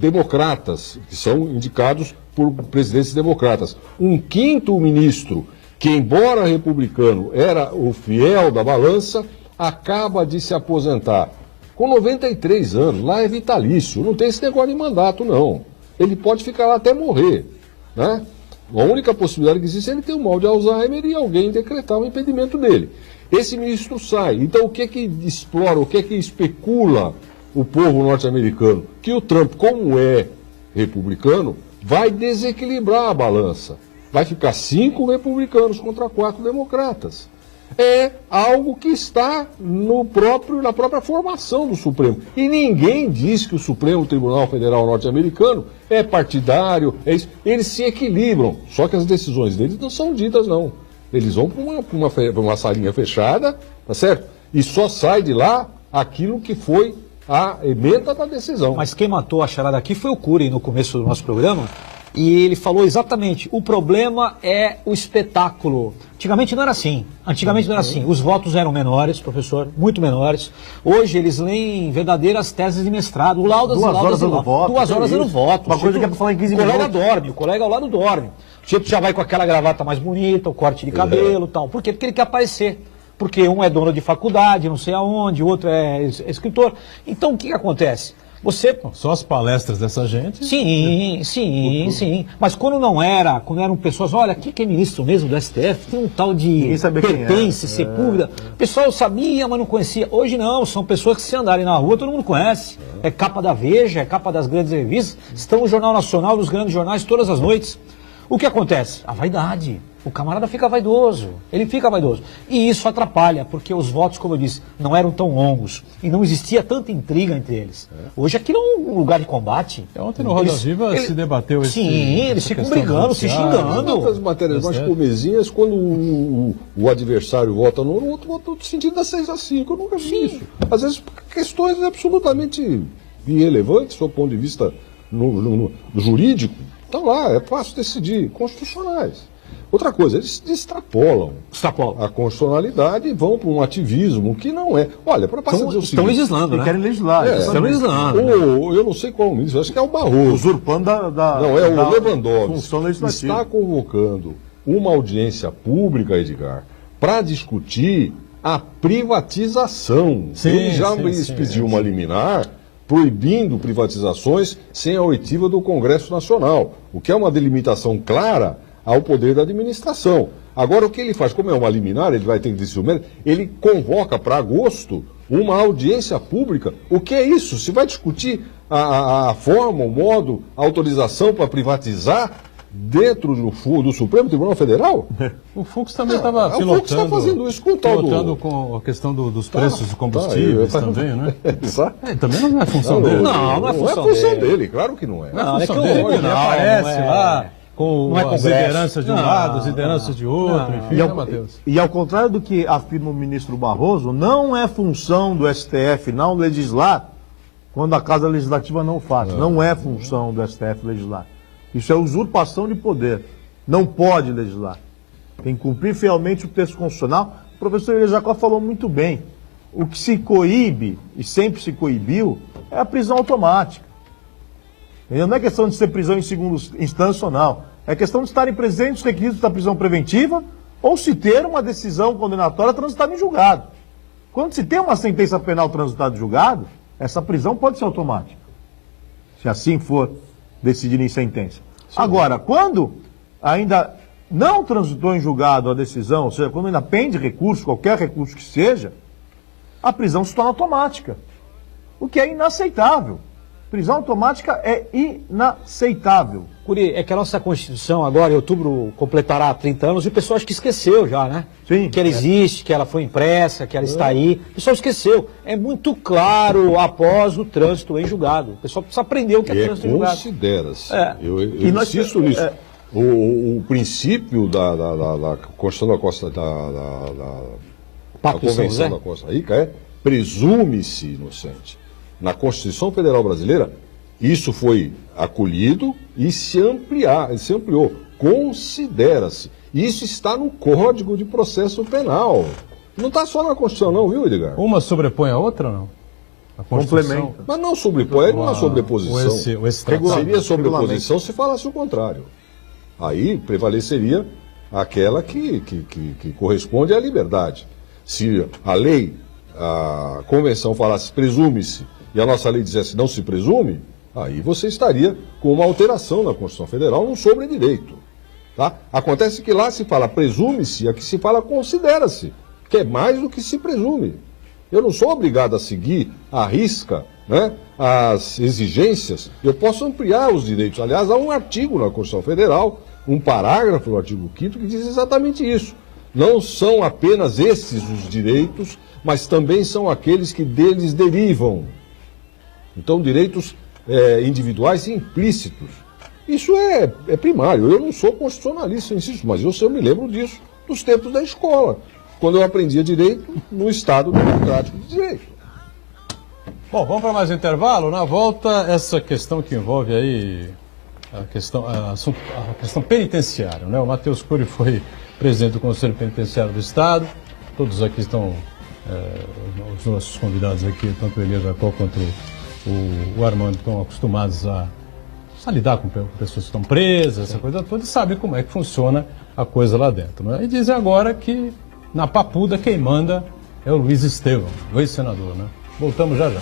democratas, que são indicados por presidentes democratas. Um 5º ministro, que embora republicano era o fiel da balança, acaba de se aposentar com 93 anos. Lá é vitalício, não tem esse negócio de mandato, não. Ele pode ficar lá até morrer, né? A única possibilidade que existe é ele ter um mal de Alzheimer e alguém decretar o impedimento dele. Esse ministro sai. Então o que é que explora, o que é que especula o povo norte-americano? Que o Trump, como é republicano, vai desequilibrar a balança. Vai ficar 5 republicanos contra 4 democratas. É algo que está na própria formação do Supremo. E ninguém diz que o Supremo Tribunal Federal norte-americano é partidário, é isso. Eles se equilibram, só que as decisões deles não são ditas, não. Eles vão para uma salinha fechada, tá certo? E só sai de lá aquilo que foi a emenda da decisão. Mas quem matou a charada aqui foi o Cury no começo do nosso programa. E ele falou exatamente, o problema é o espetáculo. Antigamente não era assim. Os votos eram menores, professor, muito menores. Hoje eles leem verdadeiras teses de mestrado. O laudo, 2 horas dando voto. 2 horas dando voto. Uma coisa que é para falar em 15 minutos. O colega ao lado dorme. O sujeito já vai com aquela gravata mais bonita, o corte de cabelo e tal. Por quê? Porque ele quer aparecer. Porque um é dono de faculdade, não sei aonde, o outro é escritor. Então o que acontece? Só as palestras dessa gente. Sim. Mas quando eram pessoas, olha, quem que é ministro mesmo do STF? Tem um tal de Pertence, Sepúlveda. O pessoal sabia, mas não conhecia. Hoje não, são pessoas que se andarem na rua, todo mundo conhece. É capa da Veja, é capa das grandes revistas, estão no Jornal Nacional, nos grandes jornais, todas as noites. O que acontece? A vaidade. O camarada fica vaidoso, ele fica vaidoso. E isso atrapalha, porque os votos, como eu disse, não eram tão longos e não existia tanta intriga entre eles. Hoje aquilo é um lugar de combate. Ontem no Roda Viva se debateu isso. Sim, eles ficam brigando, se xingando. As matérias mais comezinhas, quando o adversário vota no outro vota no sentido da 6-5. Eu nunca vi isso. Às vezes, questões absolutamente irrelevantes, do seu ponto de vista no jurídico, estão lá, é fácil decidir, constitucionais. Outra coisa, eles extrapolam a constitucionalidade e vão para um ativismo que não é. Olha, para passar dizer o seguinte... Estão legislando, né? Querem legislar. Estão legislando. Eu não sei qual ministro, acho que é o Barroso. Usurpando o Lewandowski. Função legislativa. Está convocando uma audiência pública, Edgar, para discutir a privatização. Ele já pediu uma liminar proibindo privatizações sem a oitiva do Congresso Nacional, o que é uma delimitação clara ao poder da administração. Agora, o que ele faz? Como é uma liminar, ele vai ter que decidir, ele convoca para agosto uma audiência pública. O que é isso? Se vai discutir a forma, o modo, a autorização para privatizar dentro do Supremo Tribunal Federal? O Fux também estava pilotando. O Fux está fazendo isso com o tal pilotando com a questão dos preços de combustíveis também, né? Também não é função dele. Não é função dele, claro que não é. Não é função dele. Ele aparece lá com as lideranças de um lado, as lideranças de outro, enfim, né, Matheus? E ao contrário do que afirma o ministro Barroso, não é função do STF não legislar quando a Casa Legislativa não faz. Não é função do STF legislar. Isso é usurpação de poder. Não pode legislar. Tem que cumprir fielmente o texto constitucional. O professor Elias Jacó falou muito bem. O que se coíbe, e sempre se coibiu, é a prisão automática. Não é questão de ser prisão em segunda instância ou não. É questão de estarem presentes os requisitos da prisão preventiva ou se ter uma decisão condenatória transitada em julgado. Quando se tem uma sentença penal transitada em julgado, essa prisão pode ser automática. Se assim for decidir em sentença. Agora, quando ainda não transitou em julgado a decisão, ou seja, quando ainda pende recurso, qualquer recurso que seja, a prisão se torna automática. O que é inaceitável. Prisão automática é inaceitável. Cury, é que a nossa Constituição agora, em outubro, completará 30 anos e o pessoal acho que esqueceu já, né? Sim. Que ela existe, que ela foi impressa, que ela está aí. O pessoal esqueceu. É muito claro após o trânsito em julgado. O pessoal precisa aprender o que é trânsito em julgado. Considera-se. Eu insisto nisso. O princípio da Constituição da Costa da Convenção da Costa Rica é presume-se inocente. Na Constituição Federal Brasileira, isso foi acolhido e se ampliou. Considera-se. Isso está no Código de Processo Penal. Não está só na Constituição, não, viu, Edgar? Uma sobrepõe a outra ou não? A Complementa. Mas não sobrepõe, não é sobreposição. Seria sobreposição se falasse o contrário. Aí prevaleceria aquela que corresponde à liberdade. Se a lei, a convenção falasse presume-se e a nossa lei dissesse não se presume, aí você estaria com uma alteração na Constituição Federal, um sobredireito. Tá? Acontece que lá se fala presume-se, aqui se fala considera-se, que é mais do que se presume. Eu não sou obrigado a seguir à risca, né, as exigências, eu posso ampliar os direitos. Aliás, há um artigo na Constituição Federal, um parágrafo do artigo 5º que diz exatamente isso. Não são apenas esses os direitos, mas também são aqueles que deles derivam. Então, direitos individuais e implícitos. Isso é primário. Eu não sou constitucionalista, eu insisto, mas eu me lembro disso dos tempos da escola, quando eu aprendia direito no Estado Democrático de Direito. Bom, vamos para mais um intervalo. Na volta, essa questão que envolve aí a questão penitenciária, né? O Matheus Cury foi presidente do Conselho Penitenciário do Estado. Todos aqui estão, os nossos convidados aqui, tanto o Elias Jacó quanto o Armando, estão acostumados a lidar com pessoas que estão presas, essa coisa toda, e sabem como é que funciona a coisa lá dentro, né? E dizem agora que na Papuda quem manda é o Luiz Estevão, o ex-senador, né? Voltamos já já.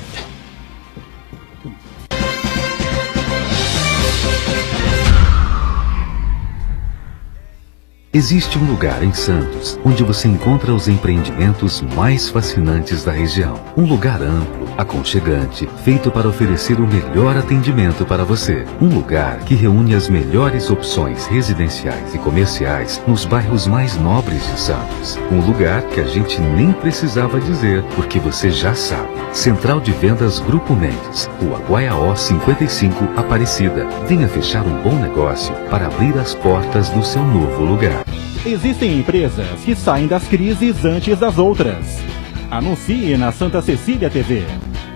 Existe um lugar em Santos onde você encontra os empreendimentos mais fascinantes da região. Um lugar amplo, aconchegante, feito para oferecer o melhor atendimento para você. Um lugar que reúne as melhores opções residenciais e comerciais nos bairros mais nobres de Santos. Um lugar que a gente nem precisava dizer, porque você já sabe. Central de Vendas Grupo Mendes, Rua Guaiaó 55, Aparecida. Venha fechar um bom negócio para abrir as portas do seu novo lugar. Existem empresas que saem das crises antes das outras. Anuncie na Santa Cecília TV.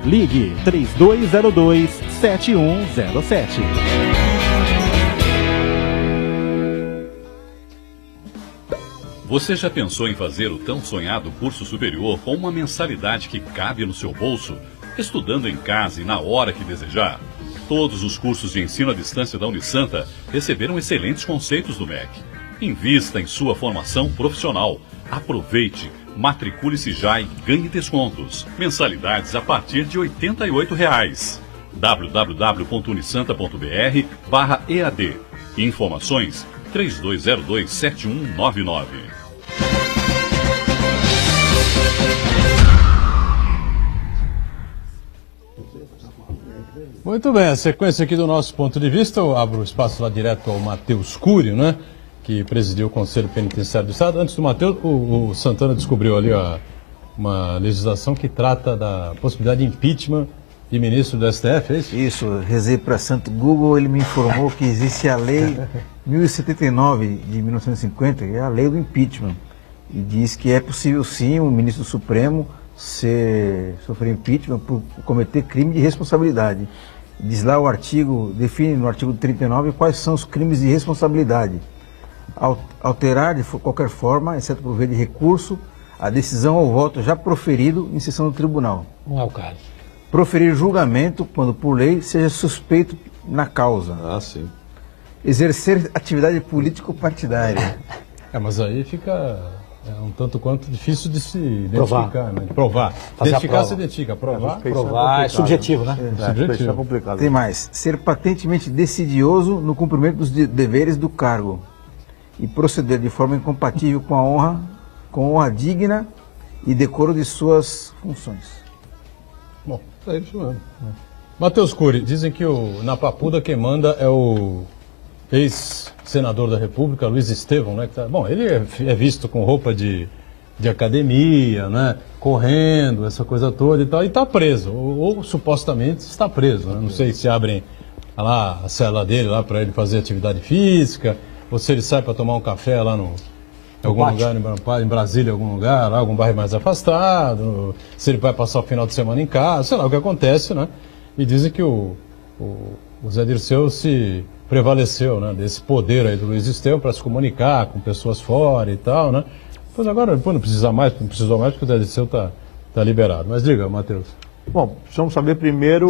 Ligue 3202-7107. Você já pensou em fazer o tão sonhado curso superior com uma mensalidade que cabe no seu bolso, estudando em casa e na hora que desejar? Todos os cursos de ensino à distância da Unisanta receberam excelentes conceitos do MEC. Invista em sua formação profissional. Aproveite, matricule-se já e ganhe descontos. Mensalidades a partir de R$ 88,00. www.unisanta.br/EAD. Informações 3202-7199. Muito bem, a sequência aqui do nosso ponto de vista, eu abro o espaço lá direto ao Matheus Cury, né? Que presidiu o Conselho Penitenciário do Estado. Antes do Matheus, o Santana descobriu ali uma legislação que trata da possibilidade de impeachment de ministro do STF, é isso? Isso, rezei para Santo Google, ele me informou que existe a lei 1079 de 1950, que é a lei do impeachment. E diz que é possível sim o ministro do Supremo sofrer impeachment por cometer crime de responsabilidade. Diz lá o artigo, define no artigo 39 quais são os crimes de responsabilidade. Alterar de qualquer forma, exceto por via de recurso, a decisão ou voto já proferido em sessão do tribunal. Não é o caso. Proferir julgamento, quando por lei, seja suspeito na causa. Ah, sim. Exercer atividade político-partidária. Mas aí fica um tanto quanto difícil de se identificar, né? De provar. Fazer Identificar a se identifica, provar. Provar é subjetivo, né? Subjetivo. É complicado. Tem mais. Ser patentemente decidioso no cumprimento dos deveres do cargo e proceder de forma incompatível com a honra digna e decoro de suas funções. Bom, é isso mesmo. Matheus Cury, dizem que na Papuda quem manda é o ex-senador da República, Luiz Estevão, né? Bom, ele é visto com roupa de academia, né? Correndo, essa coisa toda e tal, e está preso, ou supostamente está preso, né? Não sei se abrem lá a cela dele lá para ele fazer atividade física, ou se ele sai para tomar um café lá em algum lugar, em Brasília, em algum lugar, lá, algum bairro mais afastado, se ele vai passar o final de semana em casa, sei lá o que acontece, né? E dizem que o Zé Dirceu se prevaleceu, né, desse poder aí do Luiz Estevam para se comunicar com pessoas fora e tal, né? Pois agora depois não precisou mais porque o Zé Dirceu tá liberado. Mas diga, Matheus. Bom, precisamos saber primeiro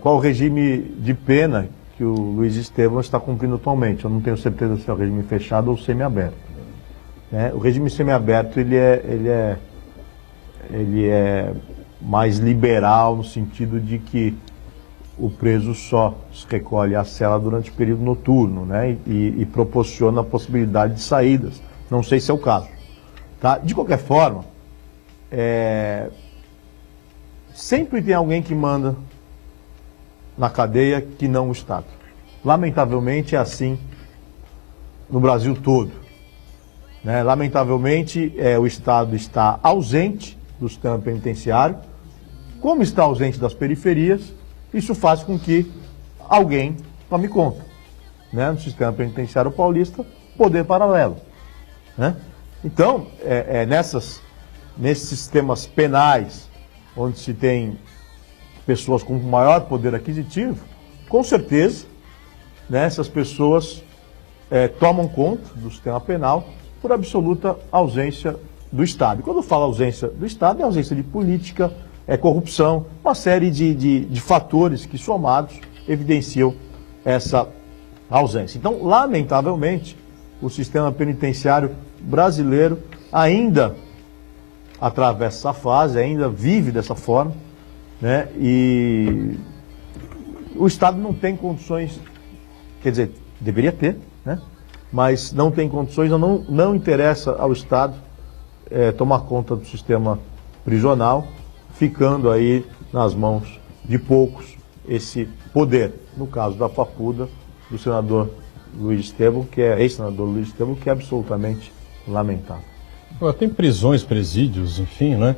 qual o regime de pena que o Luiz Estevam está cumprindo atualmente. Eu não tenho certeza se é o regime fechado ou semiaberto. O regime semiaberto ele é mais liberal no sentido de que o preso só se recolhe à cela durante o período noturno, né? E proporciona a possibilidade de saídas. Não sei se é o caso. Tá? De qualquer forma, sempre tem alguém que manda na cadeia que não o Estado. Lamentavelmente é assim no Brasil todo. Né? Lamentavelmente o Estado está ausente do sistema penitenciário. Como está ausente das periferias, isso faz com que alguém tome conta. Né? No sistema penitenciário paulista, poder paralelo. Né? Então, nesses sistemas penais, onde se tem pessoas com maior poder aquisitivo, com certeza, né, essas pessoas tomam conta do sistema penal por absoluta ausência do Estado. E quando eu falo ausência do Estado, é ausência de política, corrupção, uma série de fatores que, somados, evidenciam essa ausência. Então, lamentavelmente, o sistema penitenciário brasileiro ainda atravessa essa fase, ainda vive dessa forma, né? E o Estado não tem condições, quer dizer, deveria ter, né? Mas não tem condições, não interessa ao Estado tomar conta do sistema prisional, ficando aí nas mãos de poucos esse poder. No caso da Papuda, do senador Luiz Estevam, que é ex-senador Luiz Estevam, que é absolutamente lamentável. Agora, tem prisões, presídios, enfim, né?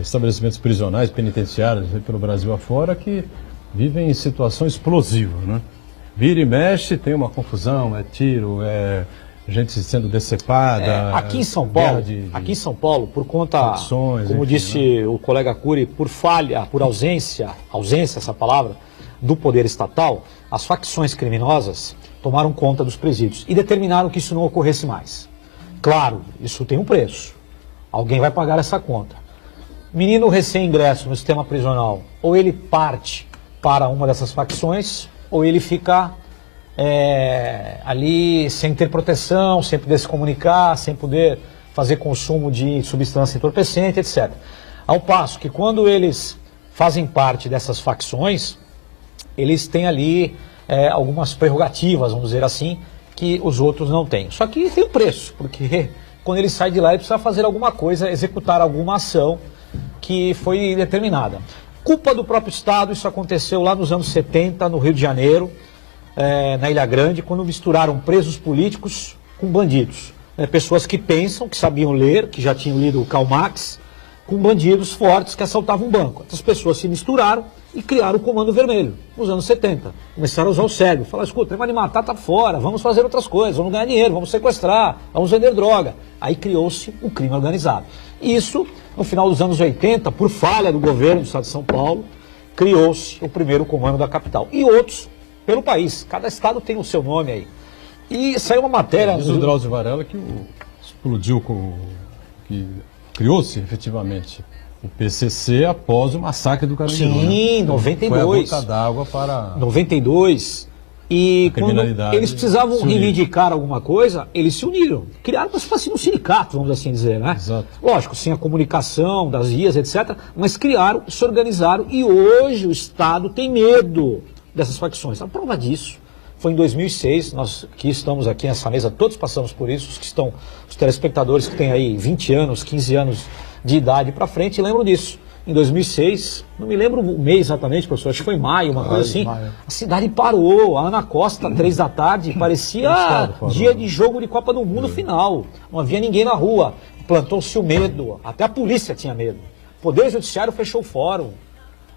Estabelecimentos prisionais, penitenciários aí pelo Brasil afora que vivem em situação explosiva, né? Vira e mexe, tem uma confusão, tiro, gente sendo decepada. Aqui em São Paulo, por conta, facções, como enfim, disse o colega Cury, por falha, por ausência essa palavra, do poder estatal, as facções criminosas tomaram conta dos presídios e determinaram que isso não ocorresse mais. Claro, isso tem um preço. Alguém vai pagar essa conta. Menino recém-ingresso no sistema prisional, ou ele parte para uma dessas facções, ou ele fica ali sem ter proteção, sem poder se comunicar, sem poder fazer consumo de substância entorpecente, etc. Ao passo que quando eles fazem parte dessas facções, eles têm ali algumas prerrogativas, vamos dizer assim, que os outros não têm. Só que tem um preço, porque quando ele sai de lá, ele precisa fazer alguma coisa, executar alguma ação que foi determinada. Culpa do próprio Estado, isso aconteceu lá nos anos 70, no Rio de Janeiro, na Ilha Grande, quando misturaram presos políticos com bandidos. Pessoas que pensam, que sabiam ler, que já tinham lido Karl Marx, com bandidos fortes que assaltavam um banco. Essas pessoas se misturaram e criaram o Comando Vermelho, nos anos 70. Começaram a usar o cérebro, falaram, escuta, tem de matar, tá fora, vamos fazer outras coisas, vamos ganhar dinheiro, vamos sequestrar, vamos vender droga. Aí criou-se o crime organizado. Isso, no final dos anos 80, por falha do governo do Estado de São Paulo, criou-se o primeiro comando da capital. E outros pelo país, cada estado tem o seu nome aí. E saiu uma matéria... Diz o Drauzio Varela que explodiu, que criou-se efetivamente o PCC após o massacre do Carandiru. Sim, 92. Foi a gota d'água para... 92. E quando eles precisavam reivindicar alguma coisa, eles se uniram. Criaram como se fosse um sindicato, vamos assim dizer, né? Exato. Lógico, sem a comunicação das vias, etc. Mas criaram, se organizaram e hoje o Estado tem medo dessas facções. A prova disso foi em 2006, nós que estamos aqui nessa mesa, todos passamos por isso, os telespectadores que têm aí 20 anos, 15 anos de idade para frente, lembram disso. Em 2006, não me lembro o mês exatamente, professor, acho que foi maio, uma coisa assim, a cidade parou, a Ana Costa, 3 da tarde, parecia dia de jogo de Copa do Mundo final, não havia ninguém na rua, plantou-se o medo, até a polícia tinha medo, o Poder Judiciário fechou o fórum,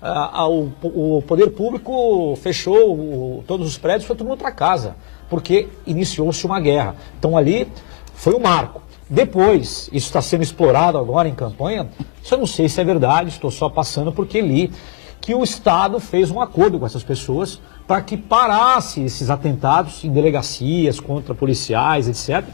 o poder público fechou todos os prédios, foi todo mundo para casa, porque iniciou-se uma guerra. Então ali foi um marco. Depois, isso está sendo explorado agora em campanha, isso eu não sei se é verdade, estou só passando porque li que o Estado fez um acordo com essas pessoas para que parasse esses atentados em delegacias contra policiais, etc.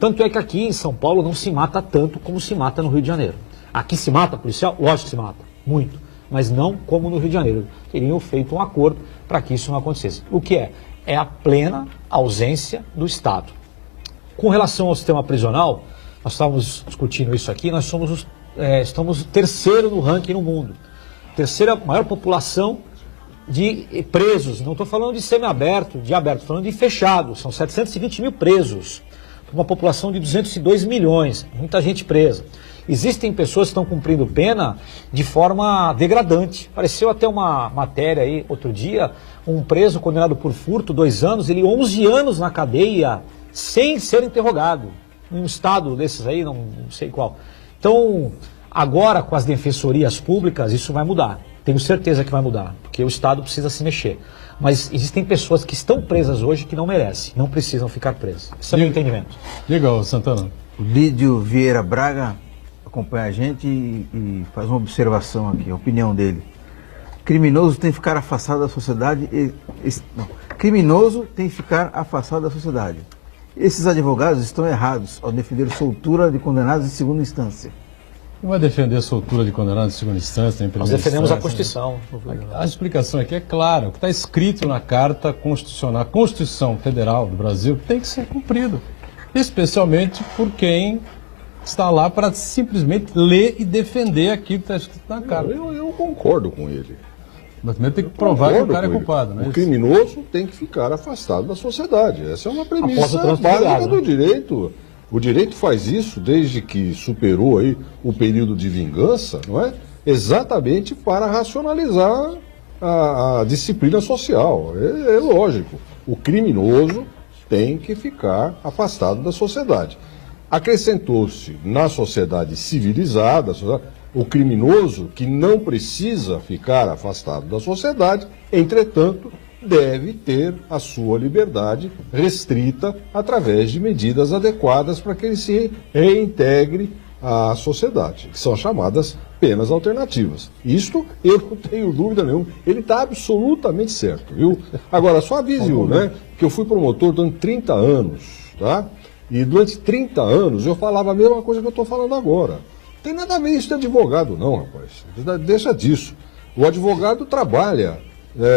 Tanto é que aqui em São Paulo não se mata tanto como se mata no Rio de Janeiro. Aqui se mata policial? Lógico que se mata, muito, mas não como no Rio de Janeiro. Teriam feito um acordo para que isso não acontecesse. O que é? É a plena ausência do Estado. Com relação ao sistema prisional, nós estávamos discutindo isso aqui, nós estamos terceiro no ranking no mundo. Terceira maior população de presos, não estou falando de semiaberto, de aberto, estou falando de fechado, são 720 mil presos, uma população de 202 milhões, muita gente presa. Existem pessoas que estão cumprindo pena de forma degradante. Apareceu até uma matéria aí, outro dia, um preso condenado por furto, 2 anos, ele 11 anos na cadeia, sem ser interrogado, num estado desses aí, não sei qual. Então, agora com as defensorias públicas, isso vai mudar. Tenho certeza que vai mudar, porque o Estado precisa se mexer. Mas existem pessoas que estão presas hoje que não merecem, não precisam ficar presas. Esse é o meu entendimento. Diga, Santana. O Lídio Vieira Braga acompanha a gente e faz uma observação aqui, a opinião dele. Criminoso tem que ficar afastado da sociedade. Criminoso tem que ficar afastado da sociedade. Esses advogados estão errados ao defender soltura de condenados em segunda instância. Não vai defender a soltura de condenados em segunda instância, em primeira Nós defendemos instância, a Constituição. Né? A explicação aqui é clara. O que está escrito na Carta Constitucional, a Constituição Federal do Brasil, tem que ser cumprido. Especialmente por quem está lá para simplesmente ler e defender aquilo que está escrito na Carta. Eu concordo com ele. Mas também tem que provar que o cara é culpado, né? O criminoso tem que ficar afastado da sociedade. Essa é uma premissa Após o básica do direito. O direito faz isso desde que superou aí o período de vingança, não é? Exatamente para racionalizar a disciplina social. É lógico. O criminoso tem que ficar afastado da sociedade. Acrescentou-se na sociedade civilizada, o criminoso que não precisa ficar afastado da sociedade, entretanto, deve ter a sua liberdade restrita através de medidas adequadas para que ele se reintegre à sociedade, que são chamadas penas alternativas. Isto, eu não tenho dúvida nenhuma, ele está absolutamente certo, viu? Agora, só avise-o, né, que eu fui promotor durante 30 anos, tá? E durante 30 anos eu falava a mesma coisa que eu estou falando agora. Não tem nada a ver isso de advogado, não, rapaz. Deixa disso. O advogado trabalha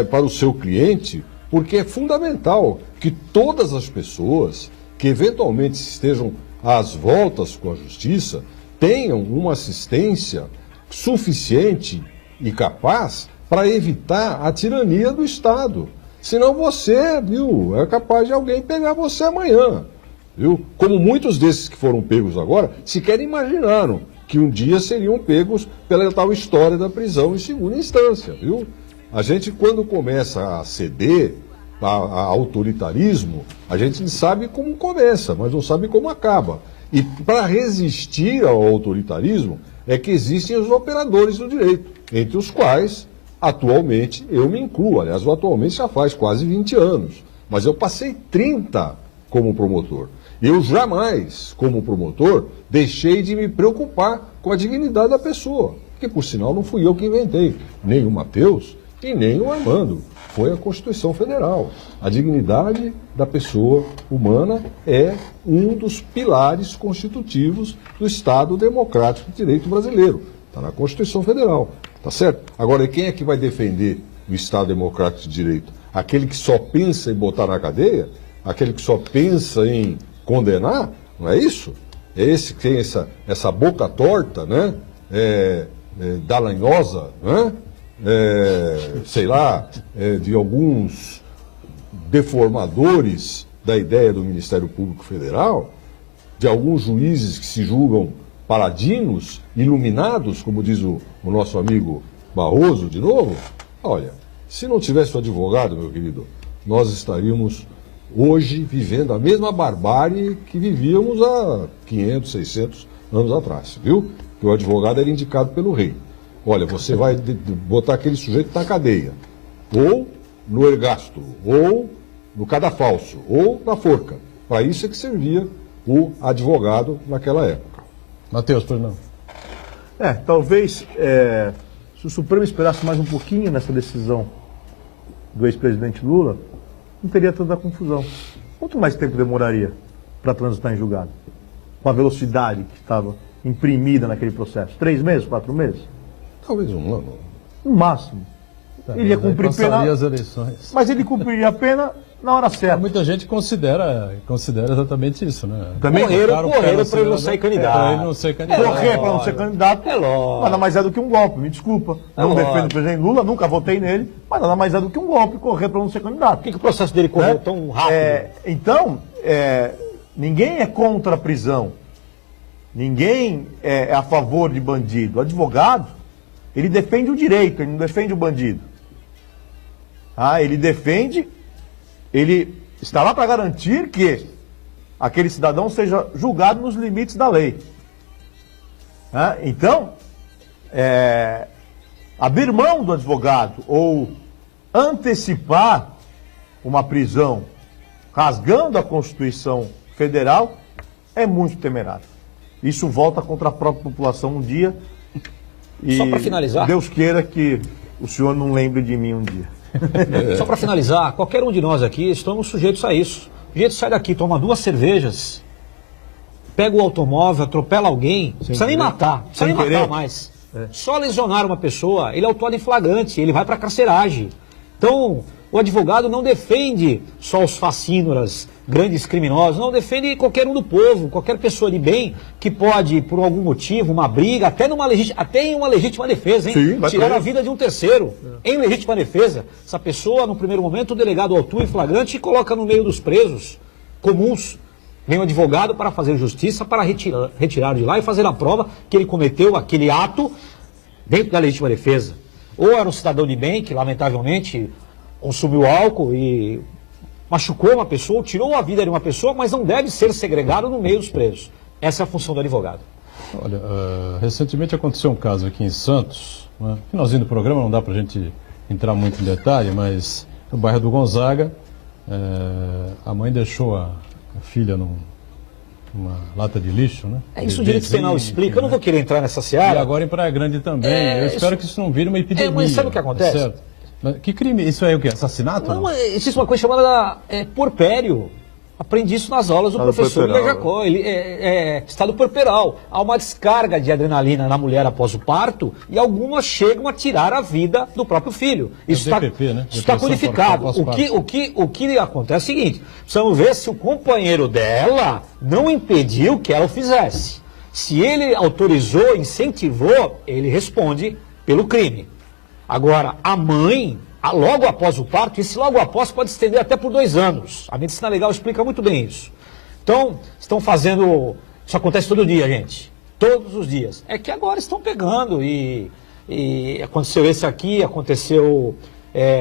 para o seu cliente, porque é fundamental que todas as pessoas que eventualmente estejam às voltas com a justiça tenham uma assistência suficiente e capaz para evitar a tirania do Estado. Senão você, viu, é capaz de alguém pegar você amanhã, viu? Como muitos desses que foram pegos agora sequer imaginaram que um dia seriam pegos pela tal história da prisão em segunda instância, viu? A gente, quando começa a ceder a autoritarismo, a gente sabe como começa, mas não sabe como acaba. E para resistir ao autoritarismo é que existem os operadores do direito, entre os quais, atualmente, eu me incluo. Aliás, atualmente já faz quase 20 anos, mas eu passei 30 como promotor. Eu jamais, como promotor, deixei de me preocupar com a dignidade da pessoa, que, por sinal, não fui eu que inventei, nem o Matheus e nem o Armando. Foi a Constituição Federal. A dignidade da pessoa humana é um dos pilares constitutivos do Estado Democrático de Direito brasileiro. Está na Constituição Federal, tá certo? Agora, quem é que vai defender o Estado Democrático de Direito? Aquele que só pensa em botar na cadeia? Aquele que só pensa em condenar? Não é isso? É esse que tem essa boca torta, né? Dalanhosa, né? Sei lá, de alguns deformadores da ideia do Ministério Público Federal, de alguns juízes que se julgam paladinos, iluminados, como diz o nosso amigo Barroso, de novo. Olha, se não tivesse o advogado, meu querido, nós estaríamos hoje vivendo a mesma barbárie que vivíamos há 500, 600 anos atrás, viu? Que o advogado era indicado pelo rei. olha, você vai botar aquele sujeito na cadeia, ou no ergástulo, ou no cadafalso, ou na forca. Para isso é que servia o advogado naquela época. Matheus, por não. Talvez se o Supremo esperasse mais um pouquinho nessa decisão do ex-presidente Lula, não teria tanta confusão. Quanto mais tempo demoraria para transitar em julgado? Com a velocidade que estava imprimida naquele processo? 3 meses, 4 meses? Talvez um ano. No máximo. Ele ia cumprir pena, as eleições. mas ele cumpriria a pena na hora certa. Muita gente considera exatamente isso, né? Também correram para ele não ser candidato. Para ele não ser candidato. Correr para não ser candidato nada mais é do que um golpe, me desculpa. Não defendo o presidente Lula, nunca votei nele, mas nada mais é do que um golpe, correr para não ser candidato. Por que o processo dele correu tão rápido? Então, ninguém é contra a prisão. Ninguém é a favor de bandido. O advogado, ele defende o direito, ele não defende o bandido. Ele está lá para garantir que aquele cidadão seja julgado nos limites da lei. Então, abrir mão do advogado ou antecipar uma prisão rasgando a Constituição Federal é muito temerário. Isso volta contra a própria população um dia. E só para finalizar, Deus queira que o senhor não lembre de mim um dia. Só para finalizar, qualquer um de nós aqui estamos sujeitos a isso. O jeito sai daqui, toma 2 cervejas, pega o automóvel, atropela alguém, não precisa nem matar, não precisa nem matar mais. Só lesionar uma pessoa, ele é autuado em flagrante, ele vai para a carceragem. Então, o advogado não defende só os facínoras, grandes criminosos, não defende qualquer um do povo, qualquer pessoa de bem que pode, por algum motivo, uma briga, até em uma legítima defesa, hein? Sim, tirar a vida de um terceiro. Em legítima defesa, essa pessoa, no primeiro momento, o delegado autua em flagrante e coloca no meio dos presos comuns. Vem o advogado para fazer justiça, para retirar de lá e fazer a prova que ele cometeu aquele ato dentro da legítima defesa. Ou era um cidadão de bem que, lamentavelmente, consumiu álcool e machucou uma pessoa, tirou a vida de uma pessoa, mas não deve ser segregado no meio dos presos. Essa é a função do advogado. Olha, recentemente aconteceu um caso aqui em Santos, né? Finalzinho do programa, não dá para a gente entrar muito em detalhe, mas no bairro do Gonzaga, a mãe deixou a filha numa lata de lixo, né? Isso o direito penal explica, eu não vou querer entrar nessa seara. E agora em Praia Grande também, eu espero que isso não vire uma epidemia. Mas sabe o que acontece? Certo? Que crime? Isso é o quê? Assassinato? Não, existe uma coisa chamada porpério. Aprendi isso nas aulas do professor Ilha Jacó. Estado porperal. Há uma descarga de adrenalina na mulher após o parto e algumas chegam a tirar a vida do próprio filho. Isso está codificado. O que acontece é o seguinte: precisamos ver se o companheiro dela não impediu que ela o fizesse. Se ele autorizou, incentivou, ele responde pelo crime. Agora, a mãe, logo após o parto, esse logo após pode se estender até por 2 anos. A medicina legal explica muito bem isso. Então, estão fazendo... Isso acontece todo dia, gente. Todos os dias. É que agora estão pegando e aconteceu esse aqui, aconteceu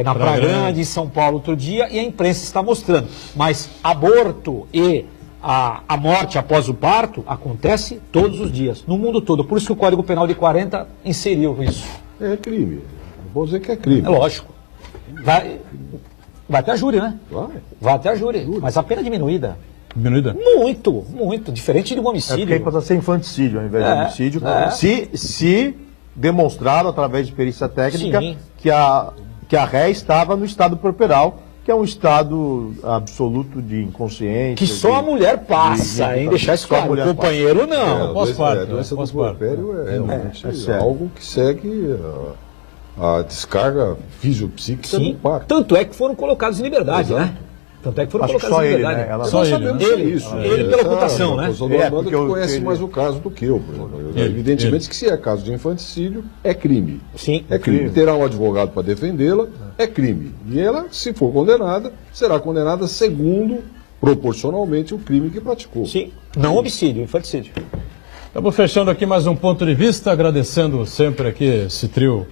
na Praia Grande, em São Paulo outro dia, e a imprensa está mostrando. Mas aborto e a morte após o parto acontece todos os dias, no mundo todo. Por isso que o Código Penal de 40 inseriu isso. É crime. Vou dizer que é crime. É lógico. Vai até a júri, né? Vai até a júri. Mas a pena diminuída. Diminuída? Muito, muito. Diferente de um homicídio. Porque aí passa a ser infanticídio ao invés de homicídio. Se demonstrado através de perícia técnica que a ré estava no estado porperal, que é um estado absoluto de inconsciência. Que só a mulher passa, hein? Deixar isso claro. O companheiro não. A doença do puerpério é realmente algo que segue a descarga fisiopsíquica do parto. Tanto é que foram colocados em liberdade, né? Tanto é que foram colocados em liberdade. Só ele, isso. Ele pela ocultação, né? Porque conhece mais o caso do que eu, por exemplo. Evidentemente que se é caso de infanticídio, é crime. Sim. É crime. Terá um advogado para defendê-la, é crime. E ela, se for condenada, será condenada segundo, proporcionalmente, o crime que praticou. Sim. Não homicídio, infanticídio. Estamos fechando aqui mais um ponto de vista, agradecendo sempre aqui esse trio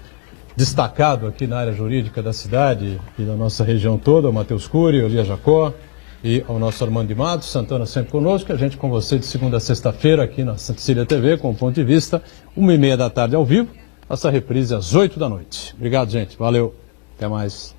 destacado aqui na área jurídica da cidade e da nossa região toda, o Matheus Cury, o Ilha Jacó e ao nosso Armando de Matos, Santana sempre conosco, a gente com você de segunda a sexta-feira aqui na Santa Cecília TV com o Ponto de Vista, 1h30 da tarde ao vivo, Nossa reprise às 8 da noite. Obrigado, gente. Valeu. Até mais.